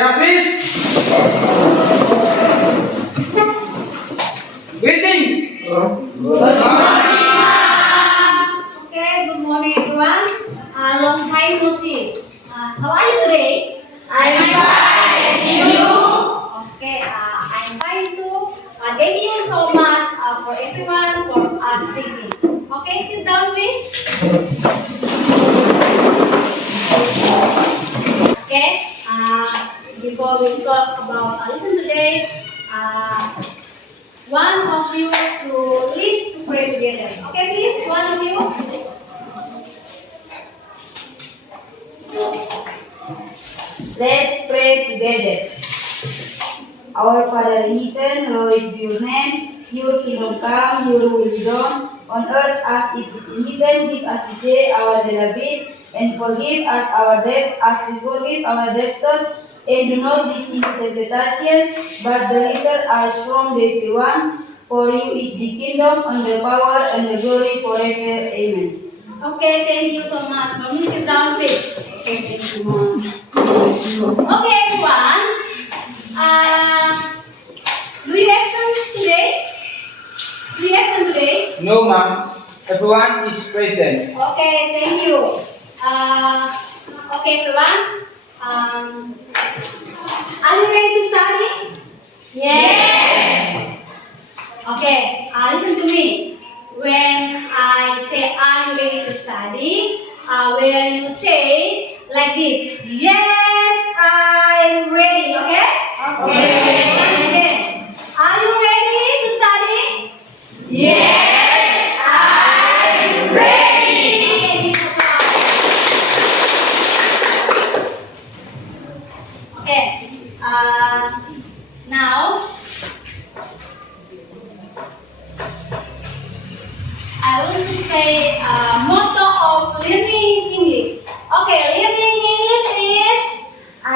Stand up, please. Greetings. Okay, good morning everyone. Long time no see. How are you today? I'm fine. And you? Okay, I'm fine too. Thank you so much for everyone for speaking. Okay, sit down please. Okay, before we talk about our lesson today, one of you to lead to pray together. Okay, please, one of you. Let's pray together. Our Father in heaven, hallowed be your name. Your kingdom come, your will be done, on earth as it is in heaven. Give us this day our daily bread, and forgive us our debts as we forgive our debtors. And do not lead us into temptation, but deliver us from the evil one. For you is the kingdom, and the power, and the glory forever. Amen. Okay, thank you so much. Mommy, sit down, please. Okay, thank you, Mom. Okay, everyone. Do you exam today? Do you exam today? No, ma'am. Everyone is present. Okay, thank you. Okay, everyone. Are you ready to study? Yes. Okay, listen to me. When I say, are you ready to study? Where you say like this. Yes, I'm ready. Okay? Okay. Are you ready to study? Yes, I'm ready. Okay. Now I want to say motto of learning English. Okay, learning English is I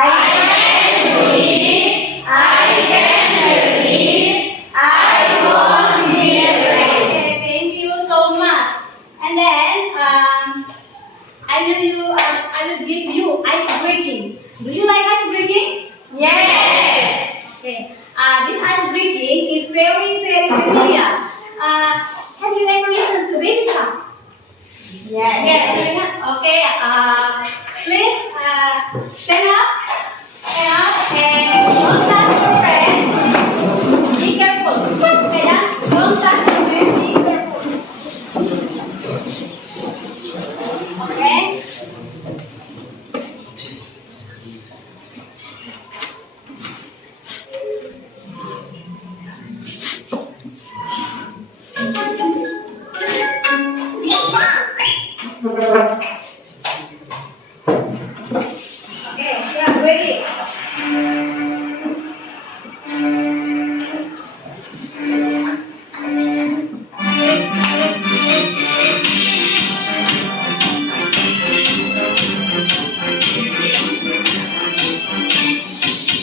can do it, I can learn it, I won't be afraid. Okay, thank you so much. And then I will give you ice breaking. Do you like ice breaking? Yes. Okay. This ice breaking is very familiar. Have you ever listened to baby songs? Yes. Okay. Please stand up, and don't touch your friend. Be careful. Okay, don't touch your friend. Be careful. Okay. Okay, yeah, ready.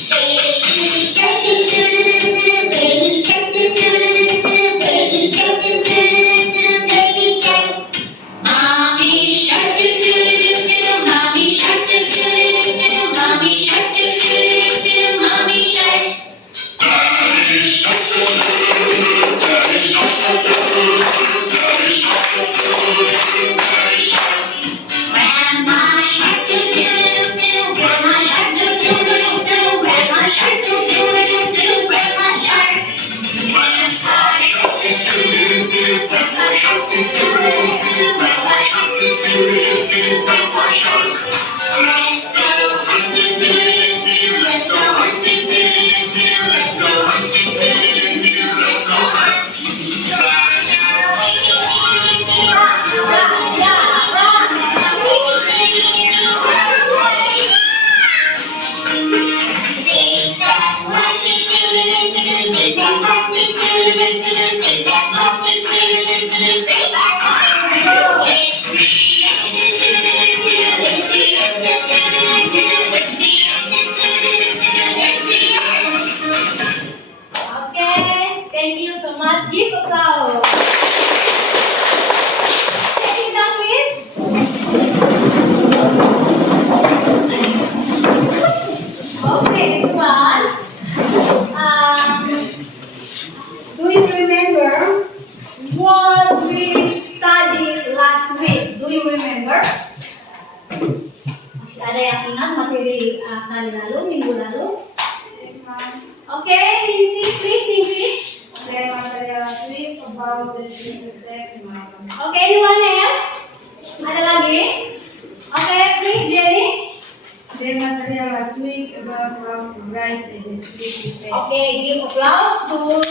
Baby shark doo-doo-doo-doo-doo, baby shark doo-doo-doo-doo-doo, baby shark doo-doo-doo-doo-doo, baby shark. Mommy shark doo-doo-doo-doo-doo, mommy shark doo-doo-doo-doo-doo, mommy shark doo-doo-doo-doo-doo, mommy shark. Daddy shark doo-doo-doo-doo-doo, daddy shark doo-doo-doo-doo-doo, daddy shark doo-doo-doo-doo-doo, daddy shark. Grandma shark doo-doo-doo-doo, grandma shark doo-doo-doo-doo, grandma shark doo-doo-doo-doo, grandma shark. Grandpa shark doo-doo-doo-doo, grandpa shark doo-doo-doo-doo, grandpa shark doo-doo-doo-doo, grandpa shark. Let's go hunting, doo-doo-doo, let's go hunting, doo-doo-doo, let's go hunting, doo-doo-doo, let's go hunt. Save that plastic, doo-doo-doo-doo, save that plastic, doo-doo-doo-doo, save that plastic, doo-doo-doo-doo, save that plastic. kali lalu, minggu lalu? Next month. Oke, Ningsi, please Ningsi. The material last week about the scripted text. Oke, anyone else? Ada lagi? Oke, please Jenny. The material last week about how to write a descriptive text. Oke, give applause to.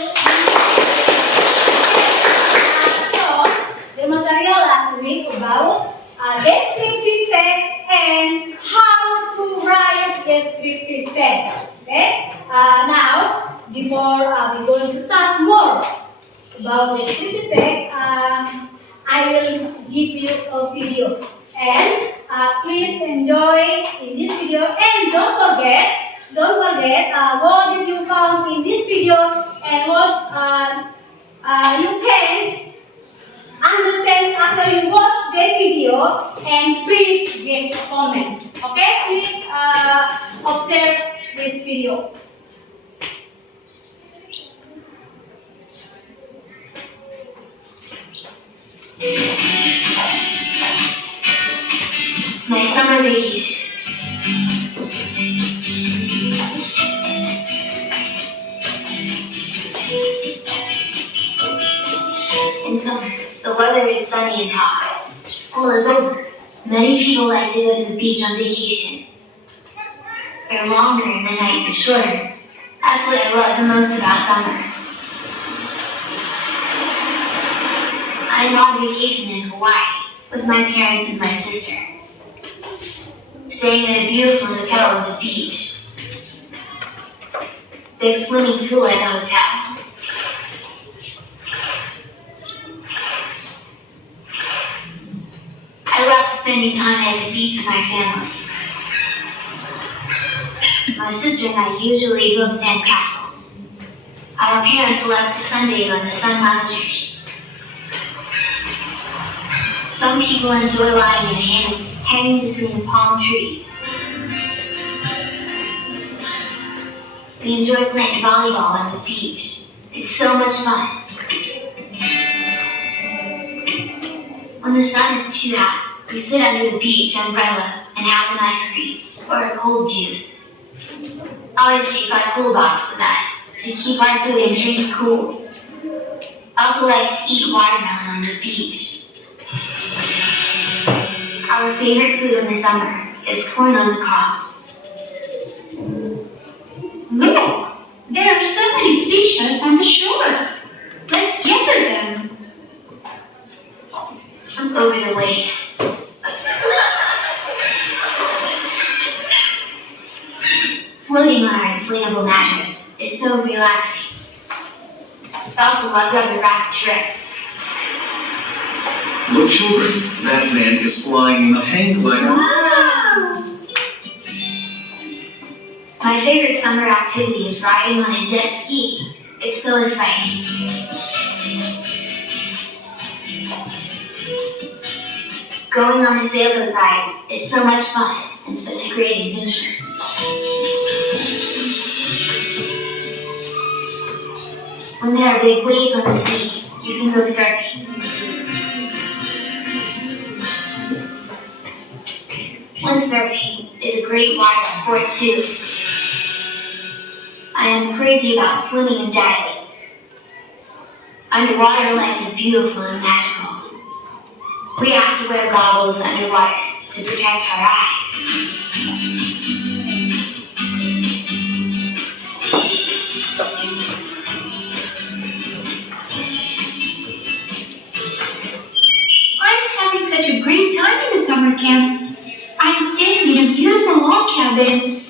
So, the material last week about descriptive text and how to write descriptive text. Okay. Now, before we're going to talk more about descriptive text, I will give you a video, and please enjoy in this video. And don't forget, what did you found in this video, and what you can understand after you watch the video, and please give a comment. Okay, please observe this video. My summer vacation. In summer, the weather is sunny and hot. School is over. Many people like to go to the beach on vacation. They're longer and the nights are shorter. That's what I love the most about summer. I'm on vacation in Hawaii with my parents and my sister. Staying in a beautiful hotel on the beach. Big swimming pool at the hotel. I love spending time at the beach with my family. My sister and I usually build sand castles. Our parents love to sunbathe on the sun loungers. Some people enjoy lying in a hammock, hanging between the palm trees. We enjoy playing volleyball on the beach. It's so much fun. When the sun is too hot, we sit under the beach umbrella and have an ice cream or a cold juice. Always take our cool box with us to keep our food and drinks cool. I also like to eat watermelon on the beach. Our favorite food in the summer is corn on the cob. Look, there are so many seashells on the shore. Let's gather them. Jump over the waves. Floating on our inflatable mattress is so relaxing. I also love rubber raft trips. Look, children, that man is flying in a hang glider. Wow! My favorite summer activity is riding on a jet ski. It's so exciting. Going on a sailboat ride is so much fun and such a great adventure. When there are big waves on the sea, you can go surfing. Windsurfing is a great water sport too. I am crazy about swimming and diving. Underwater life is beautiful and magical. We have to wear goggles underwater to protect our eyes. I'm having such a great time in the summer camp. I'm staying in a beautiful log cabin.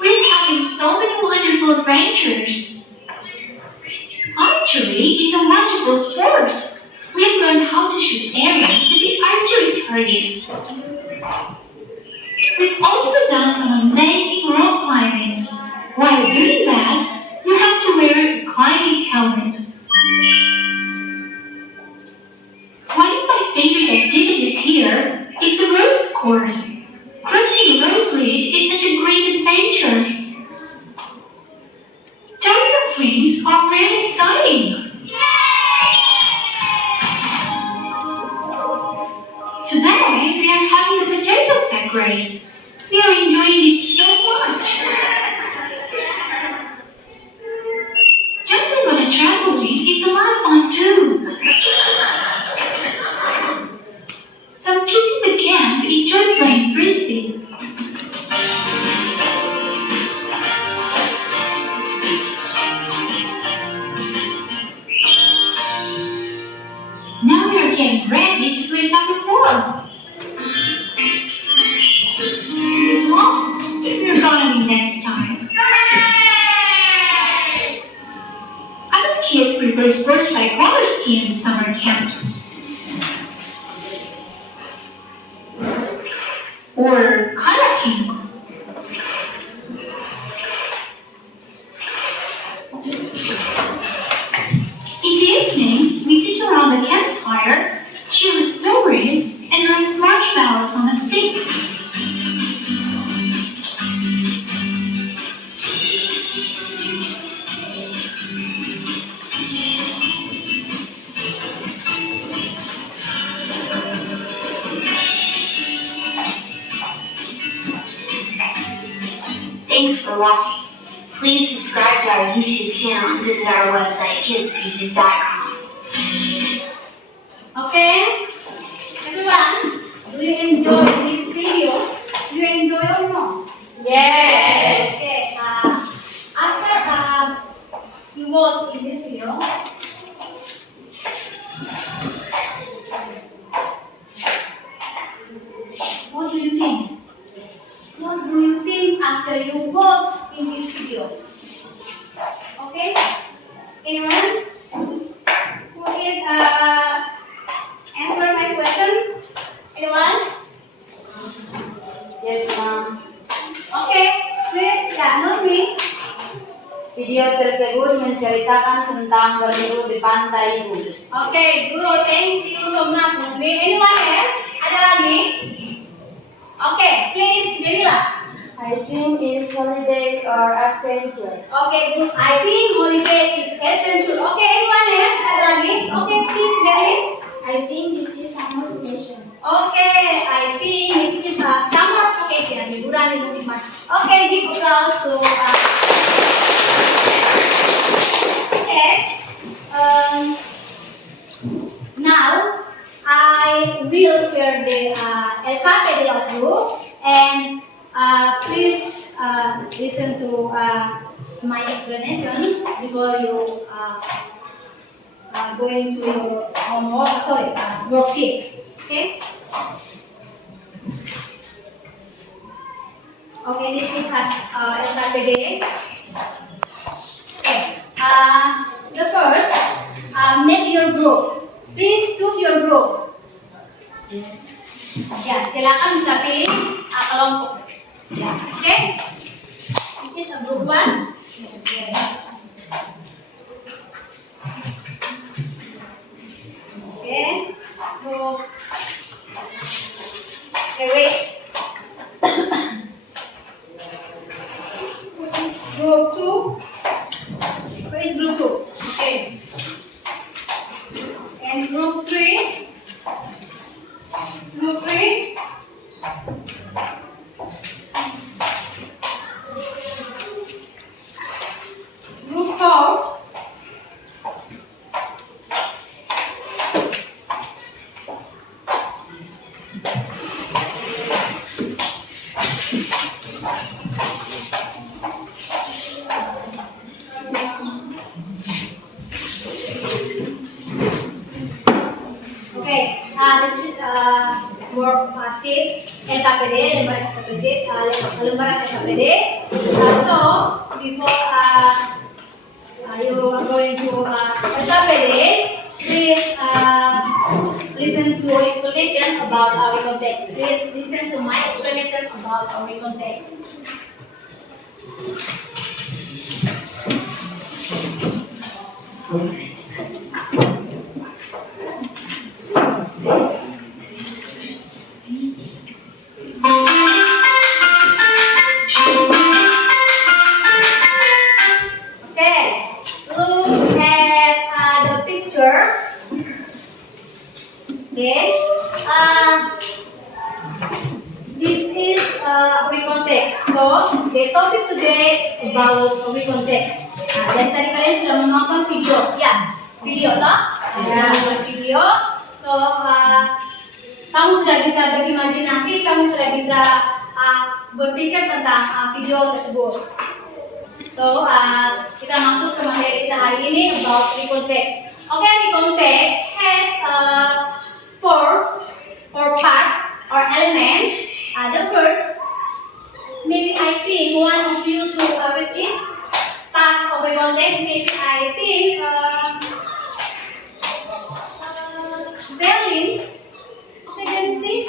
We're having so many wonderful adventures. Archery is a wonderful sport. We've learned how to shoot arrows at the archery target. We've also done some amazing rock climbing. While doing that, you have to wear a climbing helmet. One of my favorite activities here is the rose course. Crossing Low Bridge is such a great adventure. Tarzan swings are really exciting. Today we are having a potato sack race. We are in enjoying it so much. Jumping on a trampoline is a lot of fun too. Some kids in the camp enjoy playing frisbee. Now we are getting ready to play tug of war. Lost? We're gonna be next time. Other kids prefer sports like roller skiing in summer camp. Or kayaking. In the evenings, we sit around the campfire, share stories, and ice marshmallows on a stick. Thanks for watching. Please subscribe to our YouTube channel and visit our website, kidspeaches.com. Okay, everyone, do you enjoy this video? Do you enjoy or no? Yes. Okay. After you watch in this video, what do you think? What do you think after you watch in this video? Okay? Anyone? Who is answer my question? Anyone? Yes, Ma'am. Okay, please note me. Video tersebut menceritakan tentang berteduh di pantai Bu. Okay, good. Thank you so much. Anyone else? Ada lagi? Okay, please, Jamila. I think it's holiday or adventure. Okay, good. I think holiday is adventure. Okay, anyone else? Ada lagi? Okay, please, Jamila. I think this is summer vacation. Okay, I think this is a summer vacation. Liburan di musim panas. Okay, give applause to. Okay. Now I will share the LKPD of you and please listen to my explanation before you going to your homework. Sorry, worksheet. Okay. Okay, this is LKPD. Okay. The first, make your group. Please choose your group. Ya, silakan bisa pilih kelompok. Ya, oke. This is a group one. Oke. Group. Okay, wait. Group two. Where is group two? Okay. And group three. Group three. Group four. Okay, this is work sheet LKPD, lembaran LKPD. So before you are going to LKPD, please listen to explanation about our context. Please listen to my explanation about our context. Okay, look at the picture. Okay, this is recontext. So, the topic today about recon text. Nah, dan tadi kalian sudah menonton video, ya? Video toh? Ya, video. So, kamu sudah bisa berimajinasi, kamu sudah bisa berpikir tentang video tersebut. So, kita masuk ke materi kita hari ini about recon text. Okay, recon text has four parts or elements. The first, maybe I think one of you to read it. Part of recon text, maybe I think Berlin. Okay, guys, please.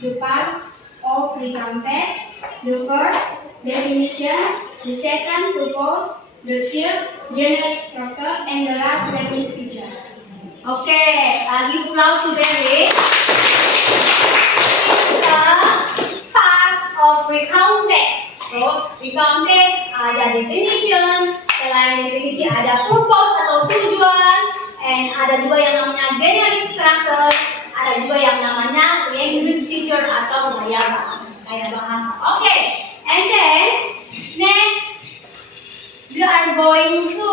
The part of recon text. The first, definition. The second, purpose. The third, generic structure. And the last, language feature. Okay, give applause to Berlin. Part of recount text. So, recount text ada definition, selain definisi ada purpose atau tujuan, and ada juga yang namanya generic structure, ada juga yang namanya language feature atau gaya bahasa. Okay, and then next we are going to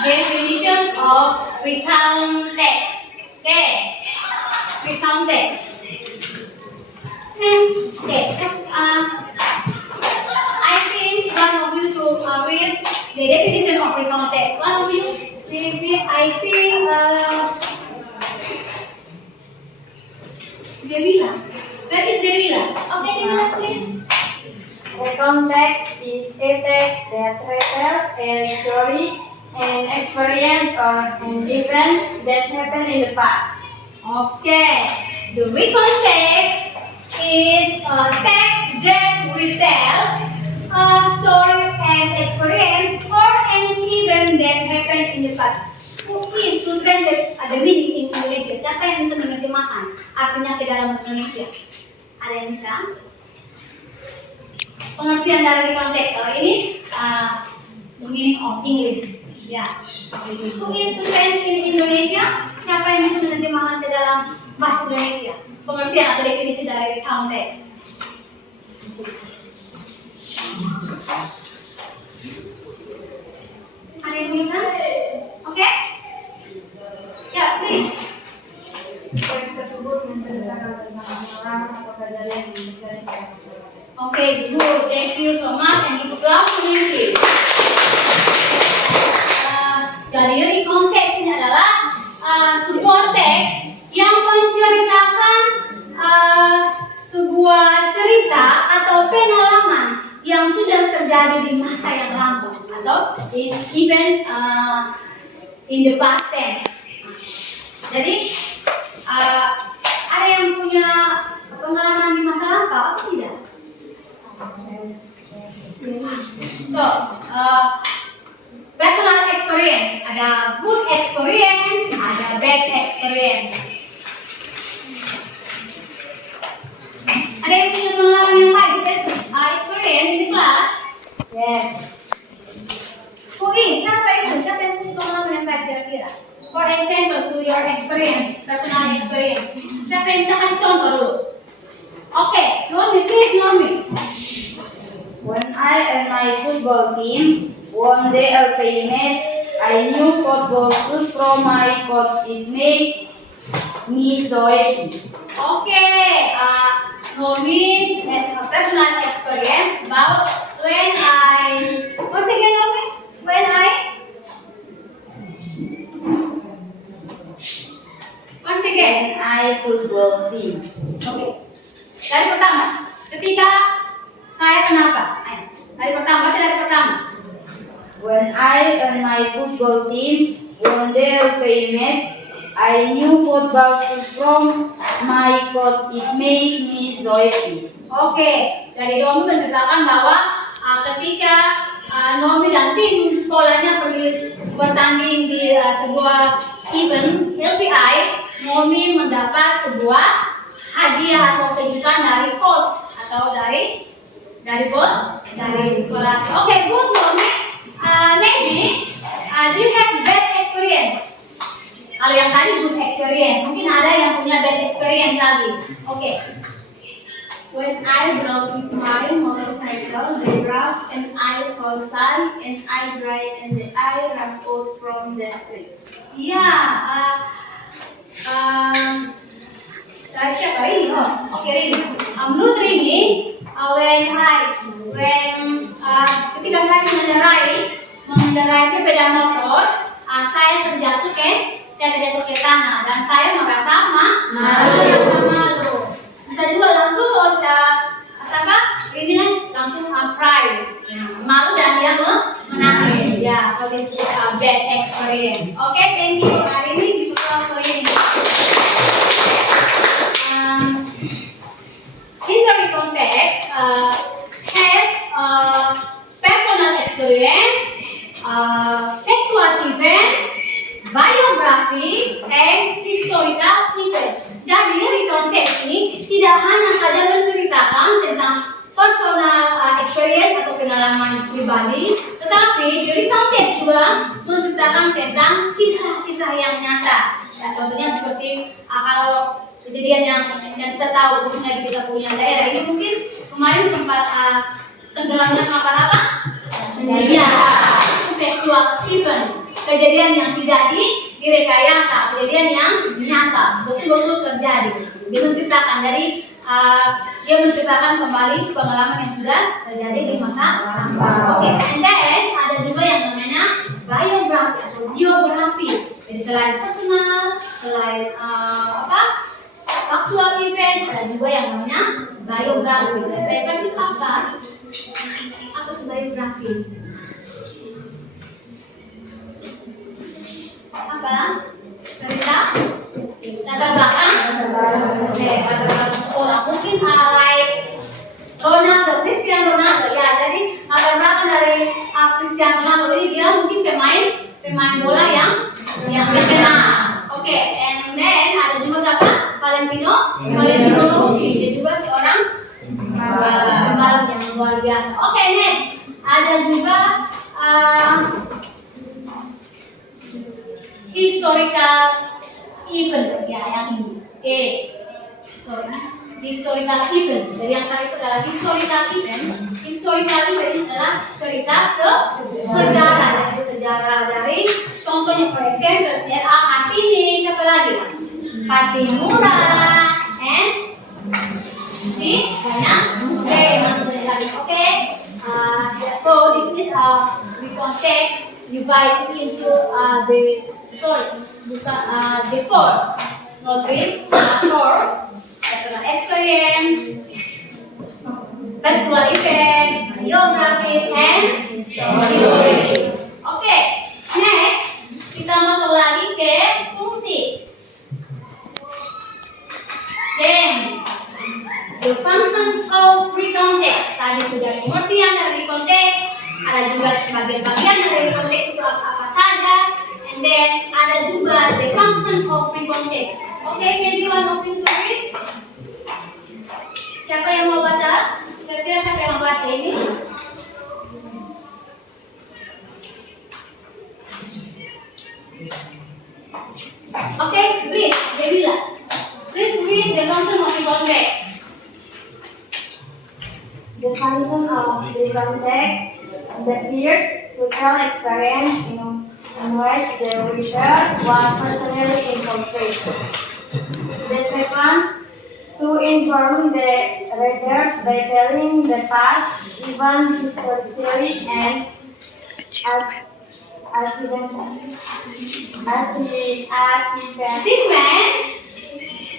definition of recount text. Okay, recount text. Okay, I think one of you to read the definition of recount text. One of you, maybe I think Devila. Where is Devila? Okay, Devila, please. Recount text is a text that retells a story, an experience, or an event that happened in the past. Okay, the recount text is a text that retells a story and experience or an event that happened in the past. Who is to translate the meaning in Indonesia? Siapa yang bisa menerjemahkan artinya ke dalam Indonesia? Ada yang bisa? Pengertian dari konteks kalau ini the meaning of English. Ya. Who is to translate in Indonesia? Siapa yang bisa menerjemahkan ke dalam bahasa Indonesia? Pengertian atau definisi dari recount text. Ada yang bisa? Oke? Ya, please. Teks tersebut menceritakan tentang orang atau kejadian yang terjadi pada masa lalu. Oke, good. Thank you so much. And give applause to Nancy. Jadi recount text ini adalah sebuah teks yang menceritakan sebuah cerita atau pengalaman yang sudah terjadi di masa yang lampau atau even in the past tense. Jadi ada yang punya pengalaman di masa lampau atau tidak? So, personal experience, ada good experience, ada bad experience. Ada yang punya pengalaman yang baik gitu, experience di kelas? Yes. Siapa itu? Siapa yang punya pengalaman yang baik kira-kira? For example, to your experience, personal experience. Siapa yang bisa kasih contoh dulu? Oke, Normi, please Normi. When I and my football team won the LPI match, I knew football shoes from my coach. It made me so happy. Oke, Normi has a personal experience about when I. Once again, Normi, when I. Once again. When I football team. Oke. Dari pertama, ketika saya kenapa? Ayo. Dari pertama, dari pertama. When I and my football team won the LPI match, I knew football shoes from my coach. It made me so happy. Oke, jadi Nomi menceritakan bahwa ketika Nomi dan tim sekolahnya pergi bertanding di sebuah event LPI, Nomi mendapat sebuah hadiah atau kejutan dari coach atau dari sekolah. Oke, good Nomi. Maybe do you have bad experience? Kalau yang tadi good experience, mungkin ada yang punya bad experience lagi. Oke. When I drove with my motorcycle, they roughed and I fall side and I dry and I ran out from the street. Yeah, siapa ini? Oh, oke Rini. Menurut Rini, ketika saya mengendarai sepeda motor, saya terjatuh ke tanah dan saya merasa malu. Bisa juga langsung Rini langsung cry, malu dan dia menangis. Ya, so this is a bad experience. Oke, thank you. Hari ini dibuka for Rini. History context has personal experience, factual event, biography, and historical event. Jadi written text ini tidak hanya saja menceritakan tentang personal experience atau pengalaman pribadi, tetapi written text juga menceritakan tentang kisah-kisah yang nyata. Ya, contohnya seperti kalau kejadian yang kita tahu khususnya di kita punya daerah ini, mungkin kemarin sempat tenggelamnya kapal apa? Iya, itu factual event, kejadian yang tidak direkayasa, kejadian yang nyata, betul-betul terjadi. Dia menceritakan kembali pengalaman yang sudah terjadi di masa lampau. Oke, and then ada juga yang namanya biografi atau biografi. Jadi selain personal, selain factual event, ada juga yang namanya biografi. Biografi apa? Apa itu biografi? Apa? Cerita? Latar belakang? Oke, latar belakang orang. Mungkin like Cristiano Ronaldo. Ya, jadi latar belakang dari Cristiano Ronaldo ini, dia mungkin pemain bola yang terkenal. Oke, and then ada juga siapa? Valentino Rossi. Dia juga seorang pembalap yang luar biasa. Oke, next ada juga historical event, ya yang ini. Oke, historical event. Jadi yang tadi itu adalah historical event. Historical event ini adalah cerita sejarah, dari sejarah dari contohnya, for example, Kartini, siapa lagi? Patimura, and si banyak masih banyak lagi. Oke, so this is the context divided into the four, not three, four: personal experience, factual event, biography, and story. Oke, next kita masuk lagi ke fungsi. Then, the function of written text. Tadi sudah pengertian dari konteks, ada juga bagian-bagian dari konteks itu apa saja, and then ada juga the function of written text. Oke, maybe one of you to read. Siapa yang mau baca? Kira-kira siapa yang mau baca ini? Oke, please, Devila. Please read the function of the context. The function of the context appears to tell experience in which the reader was personally involved. The second, to inform the readers by telling the past, even historically and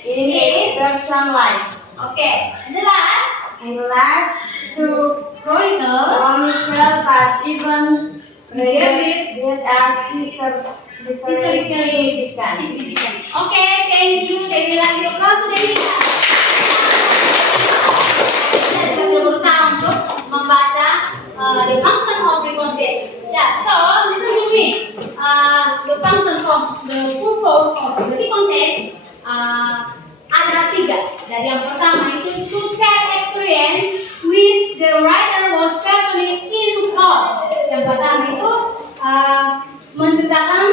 in a person lives. Okay, and the last, And last, to chronicle but even Related with as historically significant. significant. Okay, thank you. Dewi lagi applause to Dewi. Kita juga berusaha untuk membaca the function of the context. Yeah, so listen to me. The function of the purpose of the context ada tiga. Dari yang pertama itu to tell experience which the writer was personally involved. Yang pertama itu menceritakan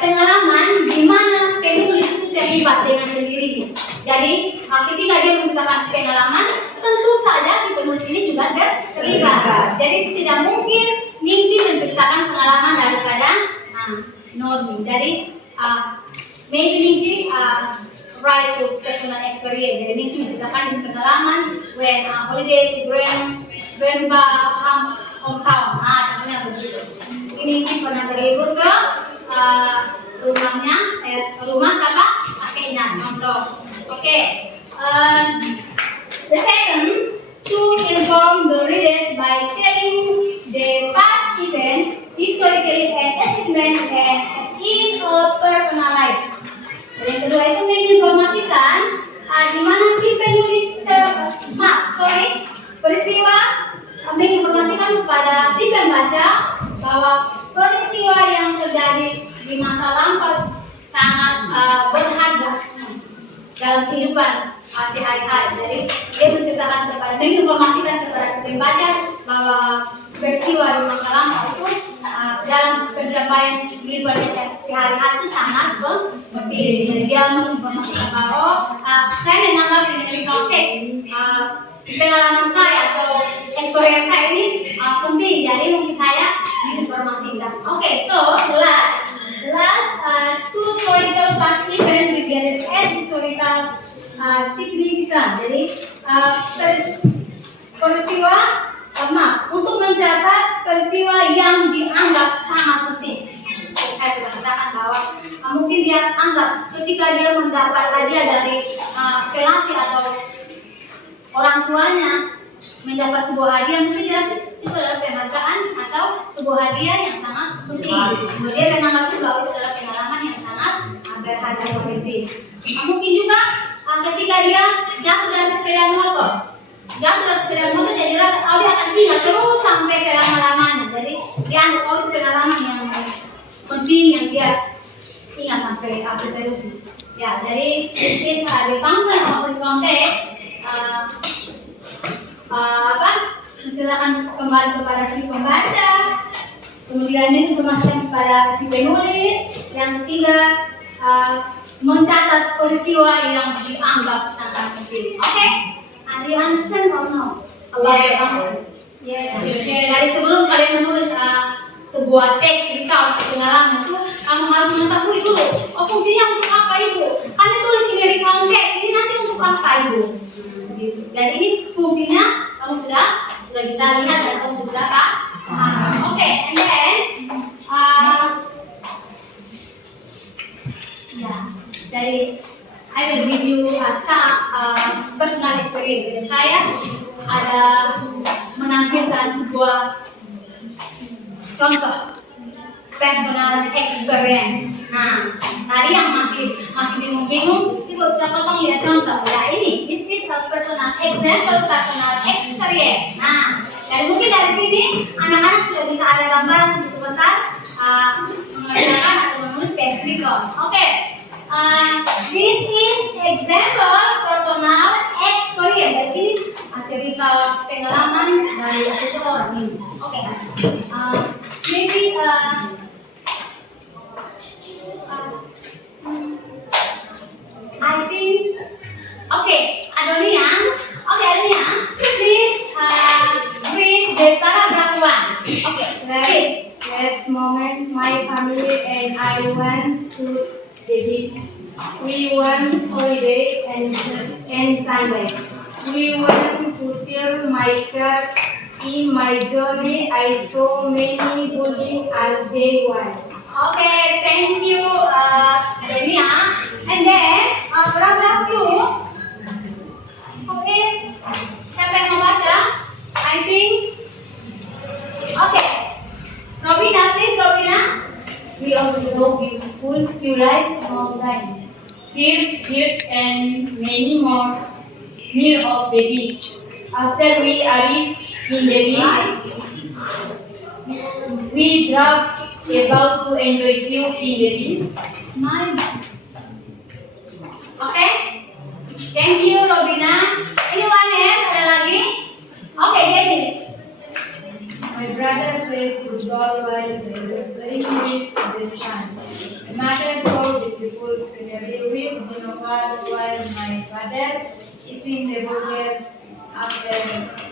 pengalaman di mana penulis itu terlibat dengan sendirinya. Jadi ketika dia menceritakan pengalaman, saja si penulis ini juga terlibat. Jadi tidak mungkin Ningsi menceritakan pengalaman daripada Nozi. Jadi maybe Ningsi write to personal experience. Jadi Ningsi menceritakan pengalaman when holiday to grandpa hometown. Contohnya begitu. Ini Ningsi pernah berlibur ke rumahnya, rumah siapa? Kakeknya. Contoh. Oke. The second, to inform the readers by telling the past event historically and achievement and in a personal life. Dan yang kedua itu menginformasikan di mana si penulis peristiwa menginformasikan kepada si pembaca bahwa peristiwa yang terjadi di masa lampau sangat berharga dalam kehidupan sehari-hari. Jadi dia menginformasikan kepada si pembaca bahwa peristiwa di masa lampau itu dalam pencapaian kehidupan sehari-hari itu sangat penting. Jadi dia menginformasikan bahwa saya menanggapi dari konteks pengalaman saya atau experience saya ini penting. Jadi mungkin saya diinformasikan. Okay, so last two historical past event regarded as historical significant. Jadi peristiwa untuk mencatat peristiwa yang dianggap sangat penting. Saya sudah katakan bahwa mungkin dia anggap ketika dia mendapat hadiah dari pelatih atau orang tuanya, mendapat sebuah hadiah, mungkin dia rasa itu adalah penghargaan atau sebuah hadiah yang sangat penting. Kemudian menganggap itu bahwa itu adalah pengalaman yang sangat berharga dan penting. Mungkin juga ketika dia jatuh dari sepeda motor, jadi dia akan ingat terus sampai selama-lamanya. Jadi dia anggap itu pengalaman yang penting yang dia ingat sampai terus. Ya, jadi this the function of the context menceritakan kembali kepada si pembaca, kemudian informasikan kepada si penulis, yang ketiga mencatat peristiwa yang dianggap sangat penting. Oke? Do you understand or no? Dari sebelum kalian menulis sebuah teks cerita pengalaman itu, kamu harus mengetahui dulu, fungsinya untuk apa ibu? Kami tulis ini dari konteks, ini nanti untuk apa ibu? Dan ini fungsinya kamu sudah bisa lihat dan kamu sudah paham. Oke, and then dari I will give you some personal experience. Saya ada menampilkan sebuah contoh personal experience. Nah, tadi yang masih bingung-bingung, ibu kita potong lihat contoh. Ya ini, this is a personal example, personal experience. Nah, dan mungkin dari sini anak-anak sudah bisa ada gambaran sebentar mengerjakan atau menulis text recall. Oke. This is example personal experience. Jadi ini cerita pengalaman dari seseorang ini. Oke. Maybe I think Adonia, please read the paragraph 1. Okay, please. That moment, my family and I went to the beach. We went holiday and Sunday. We went to tell my car. In my journey, I saw many buildings as they went. Okay, thank you, Adonia. And then paragraph 2. Okay, siapa yang membaca? I think. Okay, Robina, please, Robina. We also saw beautiful Purite mountains, hills, and many more near of the beach. After we arrived in the beach, we dropped about to enjoy view in the beach. Okay, thank you, Robina. Anyone else? Ada lagi? Okay, jadi. My brother played football while they were playing with the sun. My mother saw beautiful scenery with binoculars while my father eating the burger after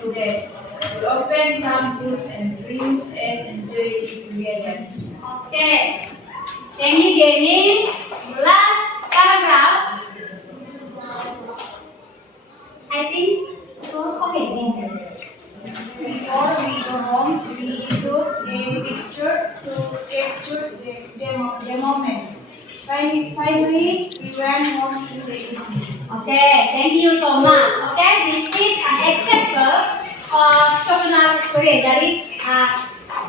2 days. We open some food and drinks and enjoy it together. Okay. Thank you, Jenny. Last paragraph. I think okay. Before we go home, we took a picture to capture the moment. Finally, we went home in the evening. Okay, thank you so much. Okay, this is an example of personal experience. Jadi,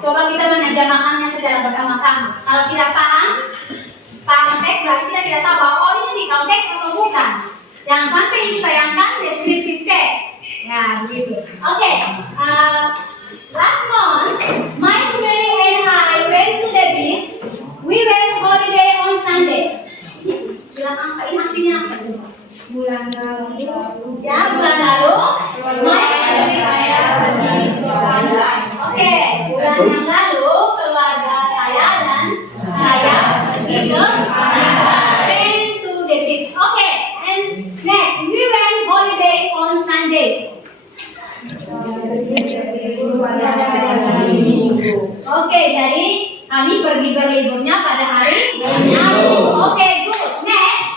coba kita menerjemahkannya secara bersama-sama. Kalau tidak paham teks, berarti kita tidak tahu bahwa ini konteks atau bukan. Yang sampai ditayangkan descriptive text. Nah, begitu. Okay, last month, my family and I went to the beach. We went holiday on Sunday. Silakan angkain artinya apa? Bulan lalu. Ya, bulan lalu. My family saya pergi ke keluarga. Oke, bulan yang lalu keluarga saya dan saya pergi ke keluarga. Went to the beach. Okay, and next we went holiday on Sunday. Oke, jadi kami pergi berliburnya pada hari Minggu. Oke, good. Next,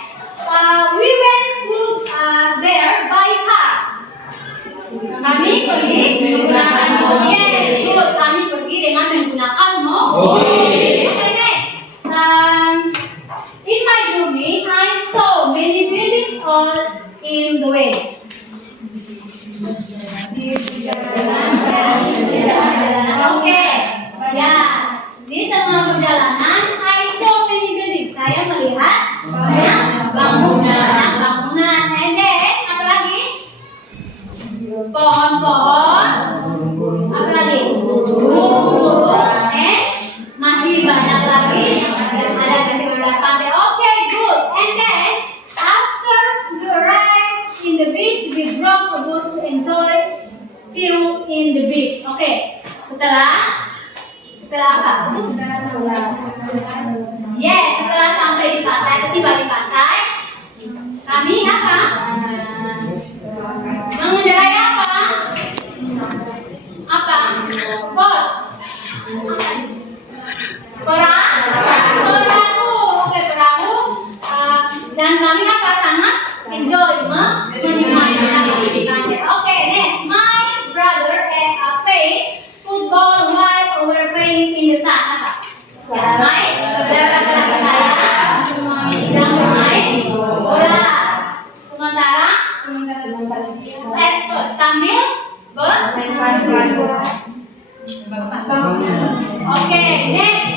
we went to there by car. Kami pergi menggunakan mobil. Yes, good. Kami pergi dengan menggunakan mobil. Okay, next. In my journey, I saw many buildings all in the way. Oke, ya. Di tengah perjalanan, I saw many buildings. Saya melihat banyak bangunan. And then, apa lagi? Pohon-pohon. Apa lagi? Burung-burung. Masih banyak lagi. Ada di sebelah pantai. Oke, good. And then, after the ride in the beach, we drove a boat to enjoy view in the beach. Oke, setelah apa? Yes, setelah sampai di pantai, tiba di pantai, kami apa? Mengendarai apa? Apa? Bot. Perahu. Oke, perahu. Dan kami apa? Sangat enjoy, menikmati di pantai. Oke, next, my brother and played football while we were playing in the sun. Apa? Baik, saudara laki-laki saya sedang bermain bola. Sementara sambil Oke, next.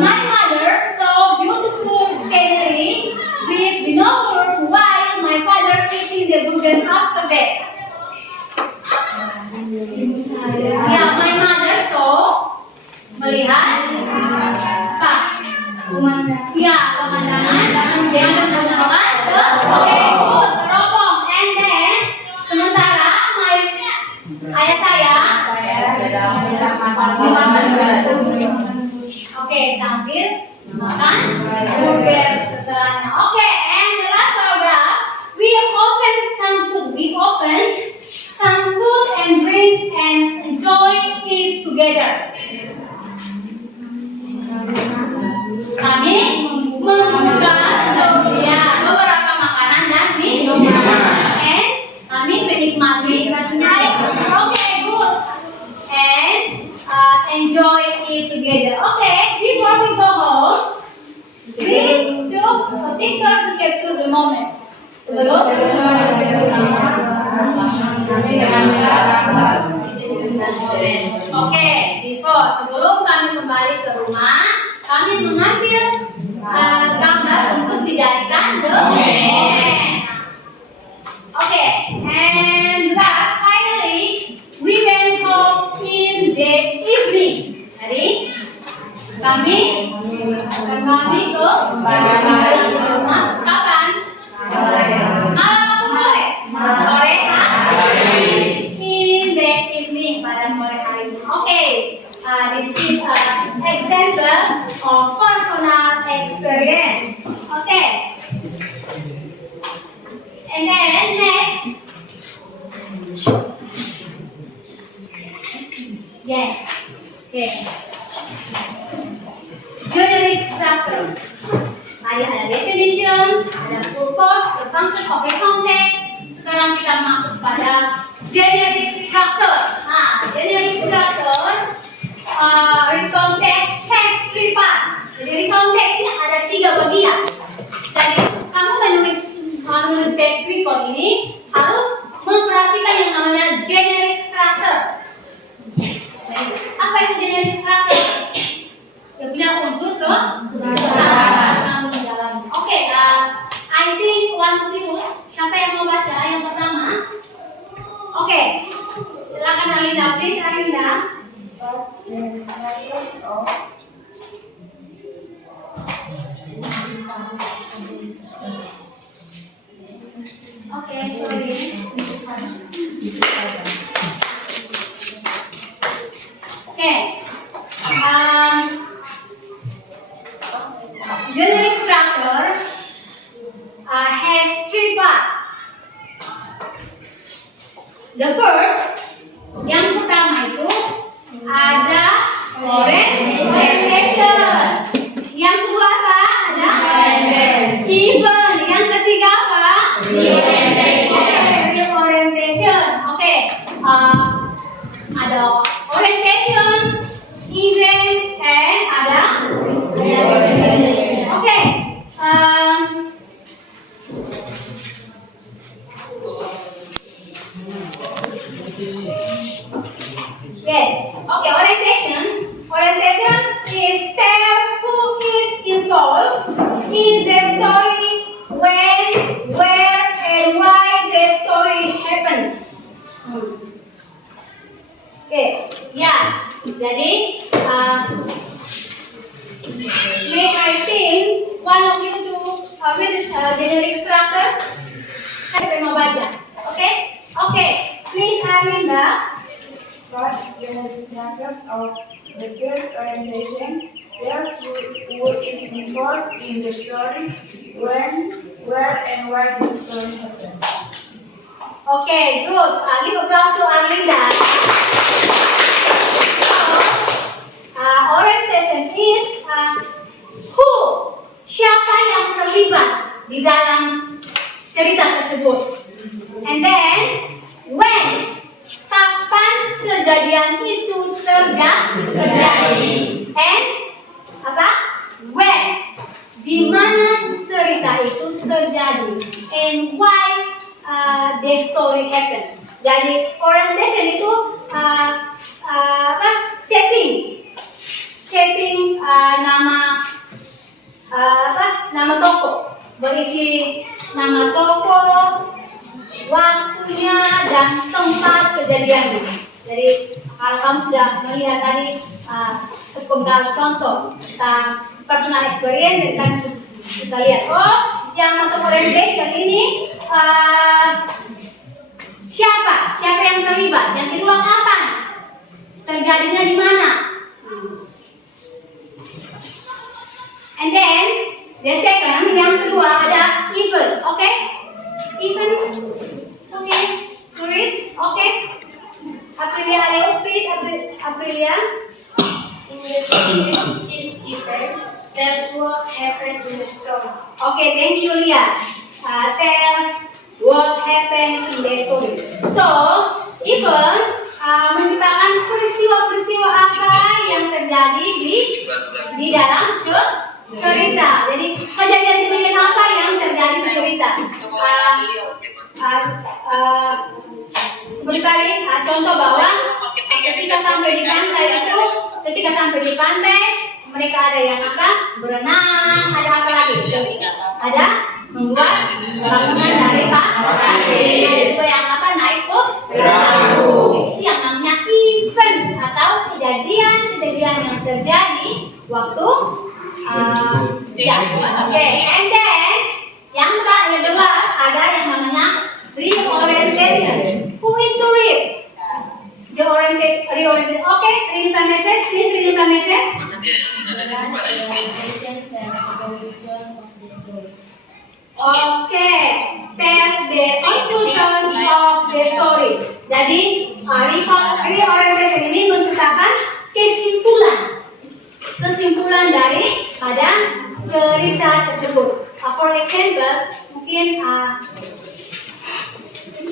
My mother saw beautiful scenery with dinosaurs while my father eating the burger after that. Ya, my mother saw melihat apa? Ya, pemandangan yang menggunakan good, teropong. And then sementara ayah saya sambil makan burger setelahnya. And the last paragraph, we opened some food and drinks and enjoy it together. Kami membuka beberapa makanan dan minuman, and kami menikmati. Good. And enjoy it together. Before we go home, we took a picture to capture the moment. Sebelum kami kembali ke rumah, kami mengambil gambar untuk dijadikan dokumen. And last, finally, we went home in the evening. Jadi kami kembali ke rumah kapan? Malam atau sore? Sore hari. In the evening, pada sore hari. This is an example of personal experience. And then next, Oke, konteks. Sekarang kita masuk pada generic structure. Nah, generic structure recontext has 3 part. Jadi recontext ini ada 3 bagian. Jadi kamu menulis text recon ini harus memperhatikan yang namanya generic structure. Apa itu generic structure? Dia punya unsur ke dalam. Oke, I think one of you, siapa yang mau baca yang pertama? Oke, silakan Alinda, please Alinda. Oke, sorry. Oke, generic structure has 3 parts. The first, yang pertama itu ada orientation. Yang kedua apa? Ada event. Yang ketiga apa? Orientation. Oke, ada orientation, event, and ada oke. Yes. Okay, orientation. Orientation is tell who is involved in the story, when, where, and why the story happened. Okay, ya. Jadi, may I think one of you to read generic structure? Saya mau baca. Okay? Okay. Please, Arinda. First, generic structure of the first orientation tells who is involved in the story, when, where, and why the story happened. Okay, good. Give applause to Arinda. Orientation is who, siapa yang terlibat di dalam cerita tersebut. And then, when, kapan kejadian itu terjadi. And apa? When, di mana cerita itu terjadi. And why the story happened. Jadi orientation itu setting nama nama toko, berisi nama toko, waktunya dan tempat kejadiannya. Jadi kalau kamu sudah melihat tadi sepenggal contoh tentang personal experience, dan kamu bisa lihat yang masuk orientation ini siapa yang terlibat. Yang kedua, kapan terjadinya, di mana. And then the second, yang kedua ada event. Okay, event. Okay, to read. Okay, Aprilia Leo, please. Aprilia. In the story is event. That's what happened in the story. Okay, thank you, Lia. Tells what happened in the story. So, event menceritakan peristiwa-peristiwa apa yang terjadi di dalam cerita. Jadi kejadian apa yang terjadi di cerita. Seperti tadi contoh bahwa ketika sampai di pantai mereka ada yang apa? Berenang, ada apa lagi? Ada membuat bangunan dari pasir. Itu yang apa? Naik perahu. Itu yang namanya event atau kejadian yang terjadi waktu oke. And then yang kedua ada yang namanya reorientation. Who is to read? Reorientation. Okay, read the message. Please read the message. Okay, tells the conclusion of the story. Jadi reorientation ini menceritakan kesimpulan daripada cerita tersebut. For example, mungkin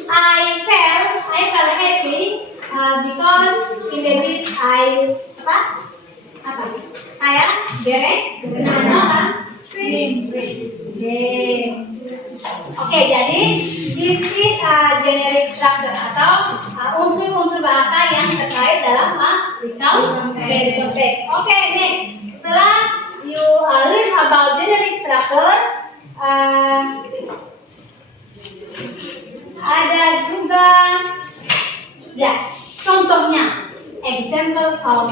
I felt happy because in the beach saya berenang apa? Swim. Oke, jadi this is a generic structure atau unsur-unsur bahasa yang terkait dalam recount dari konteks. Oke, next. Setelah you learn about generic structure, ada juga ya contohnya example of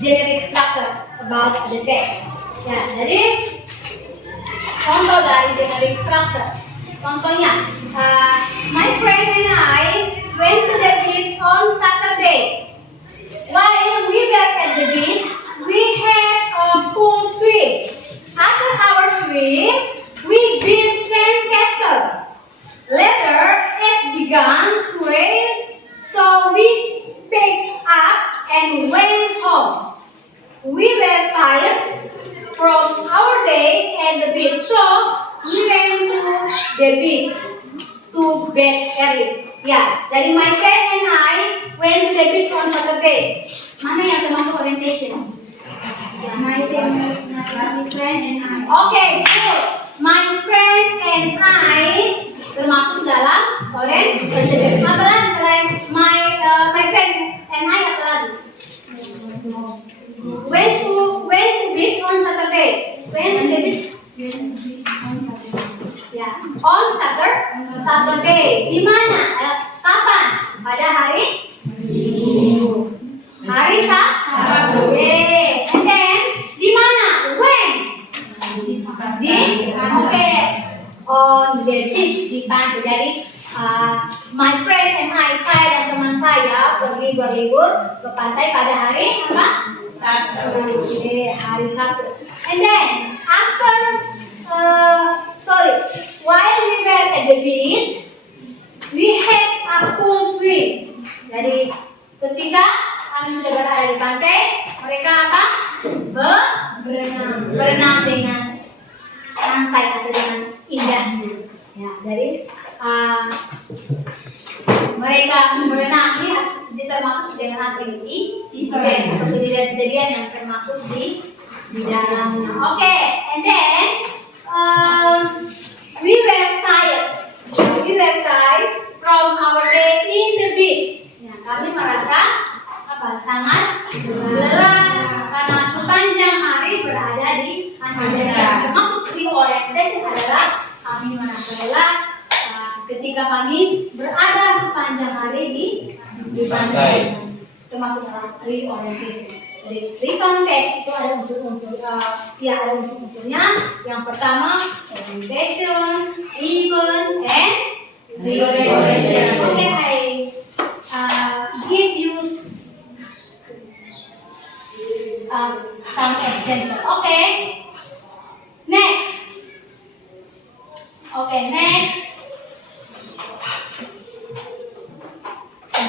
generic structure about the text. Ya, jadi contoh dari generic structure. Contohnya, my friend and I went to the beach on Saturday. While we were at the beach, we had a pool swim. After our swim, we built sandcastle. Later, it began to rain, so we picked up and went home. We were tired from our day at the beach, so we went to the beach to bathe early. Ya, jadi my friend and I went to the beach on Saturday. Mana yang termasuk orientation? My friend and I. Okay, good. My friend and I termasuk dalam orientation. Apa lagi selain my friend and I apa lagi? Went to beach on Saturday. When on the beach? On Saturday. Ya, on Saturday. Di mana? Kapan? Pada hari Sabtu. And then di mana? When? On the beach di pantai. Jadi my friend and I, saya dan teman saya pergi berlibur ke pantai pada hari apa? Sabtu. Hari Sabtu. And then while we were at the beach, we had a pool swim. Jadi ketika kami sudah berada di pantai, mereka apa? Berenang dengan santai atau dengan indahnya. Ya, jadi mereka berenang ini termasuk dengan aktiviti event atau kejadian-kejadian yang termasuk di dalamnya. Oke, and then we were tired from our day in the beach. Ya, kami merasa sangat lelah karena sepanjang hari berada di pantai. Termasuk reorientation adalah kami merasa lelah ketika kami berada sepanjang hari di pantai. Termasuk dalam reorientation. Jadi recontext itu ada unsur-unsurnya. Yang pertama orientation, event, and reorientation. Oke, I give you some example. Okay. Next.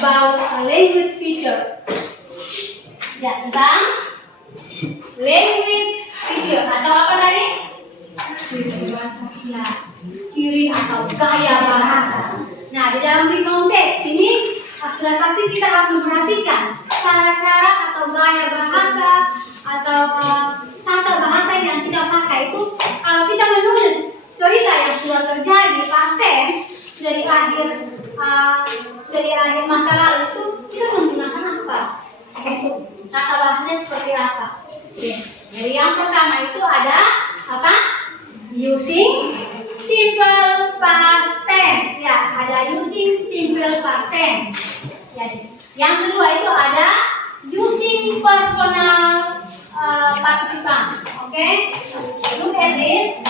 About a language feature. Ya, tentang language feature atau apa tadi? Ciri atau gaya bahasa. Nah, di dalam konteks ini sudah pasti kita harus memperhatikan cara-cara atau gaya bahasa atau tata bahasa yang kita pakai itu. Kalau kita menulis cerita yang sudah terjadi past tense dari akhir masa lalu itu kita menggunakan apa? Tata bahasanya seperti apa? Jadi yang pertama itu ada apa? Using simple past tense. Ya, ada using simple past tense. Ya, yang kedua itu ada using personal participan. Oke? Look at this.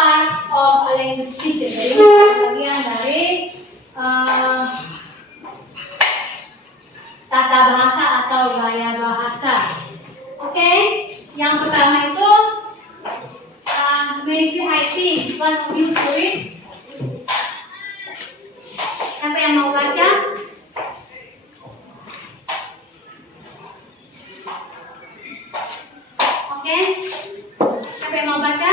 part of a language feature. Jadi bagian dari tata bahasa atau gaya bahasa. Oke, yang pertama itu maybe I think one of you to read. Siapa yang mau baca? Oke, siapa yang mau baca?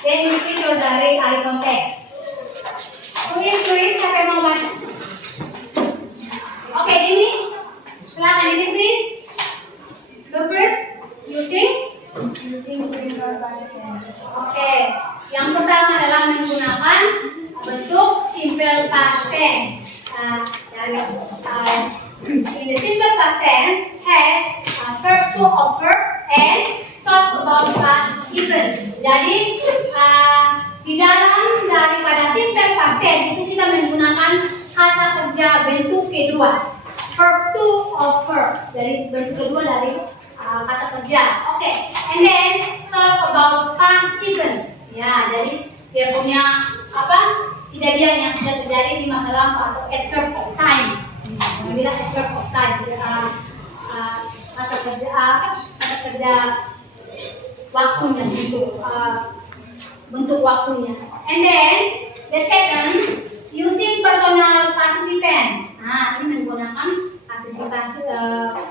Then feature dari eye contact. Oke, siapa yang mau baca? Oke, ini silakan ini please. Go first. Using simple past tense. Oke, yang pertama adalah menggunakan bentuk simple past tense. In the simple past tense has verb to offer and talk about past event. Jadi di dalam daripada simple past tense itu kita menggunakan kata kerja bentuk kedua, verb to offer. Jadi bentuk kedua dari kata kerja. Oke, and then talk about past event. Ya, jadi dia punya kejadian yang sudah terjadi di masa lampau atau adverb of time. Bila adverb of time, kata kerja waktunya gitu, bentuk waktunya. And then the second using personal participants. Nah, ini menggunakan partisipasi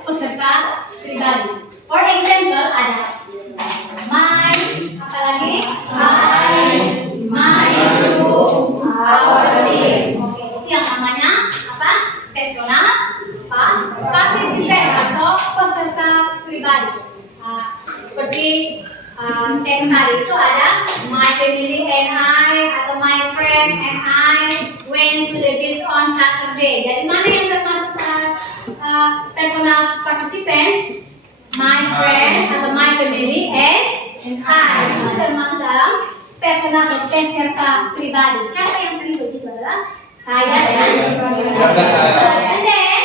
peserta pribadi. For example ada my, apalagi my group, our team. Oke, itu yang namanya apa? Personal participant atau peserta pribadi. Seperti teks tadi itu ada my family and I atau my friend and I went to the beach on Saturday. Jadi mana yang termasuk personal participant? My friend atau my family and I. Itu termasuk dalam personal atau peserta pribadi. Siapa yang terlibat itu adalah saya dan and then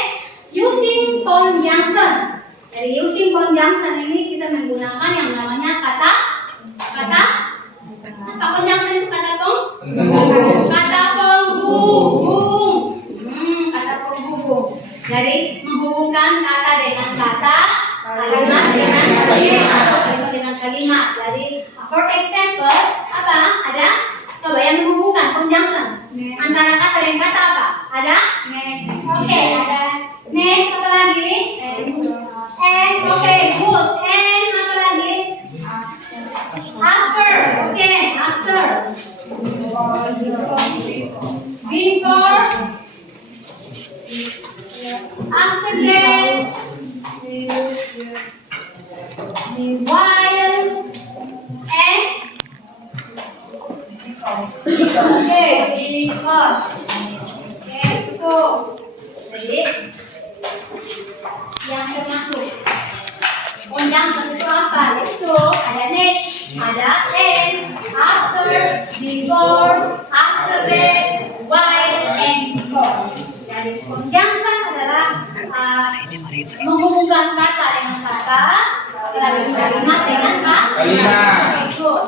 using conjunction. Dari using conjunction ini kita menggunakan yang namanya kata apa conjunction itu kata penghubung. Kata penghubung. Jadi menghubungkan kata dengan kata, kalimat dengan kalimat, kalimat dengan kalimat. Jadi for example apa? Ada coba yang menghubungkan conjunction antara kata dan kata apa? Ada next. Oke, ada next apa lagi? And oke, good. And apa lagi? After. Oke, after. Before. After that. While. And. Oke, because. Yes, so. Jadi yang termasuk conjunction itu apa? Itu ada next, ada and, after, before, after that, while, and because. Jadi conjunction adalah menghubungkan kata dengan kata, kalimat dengan kalimat. Good.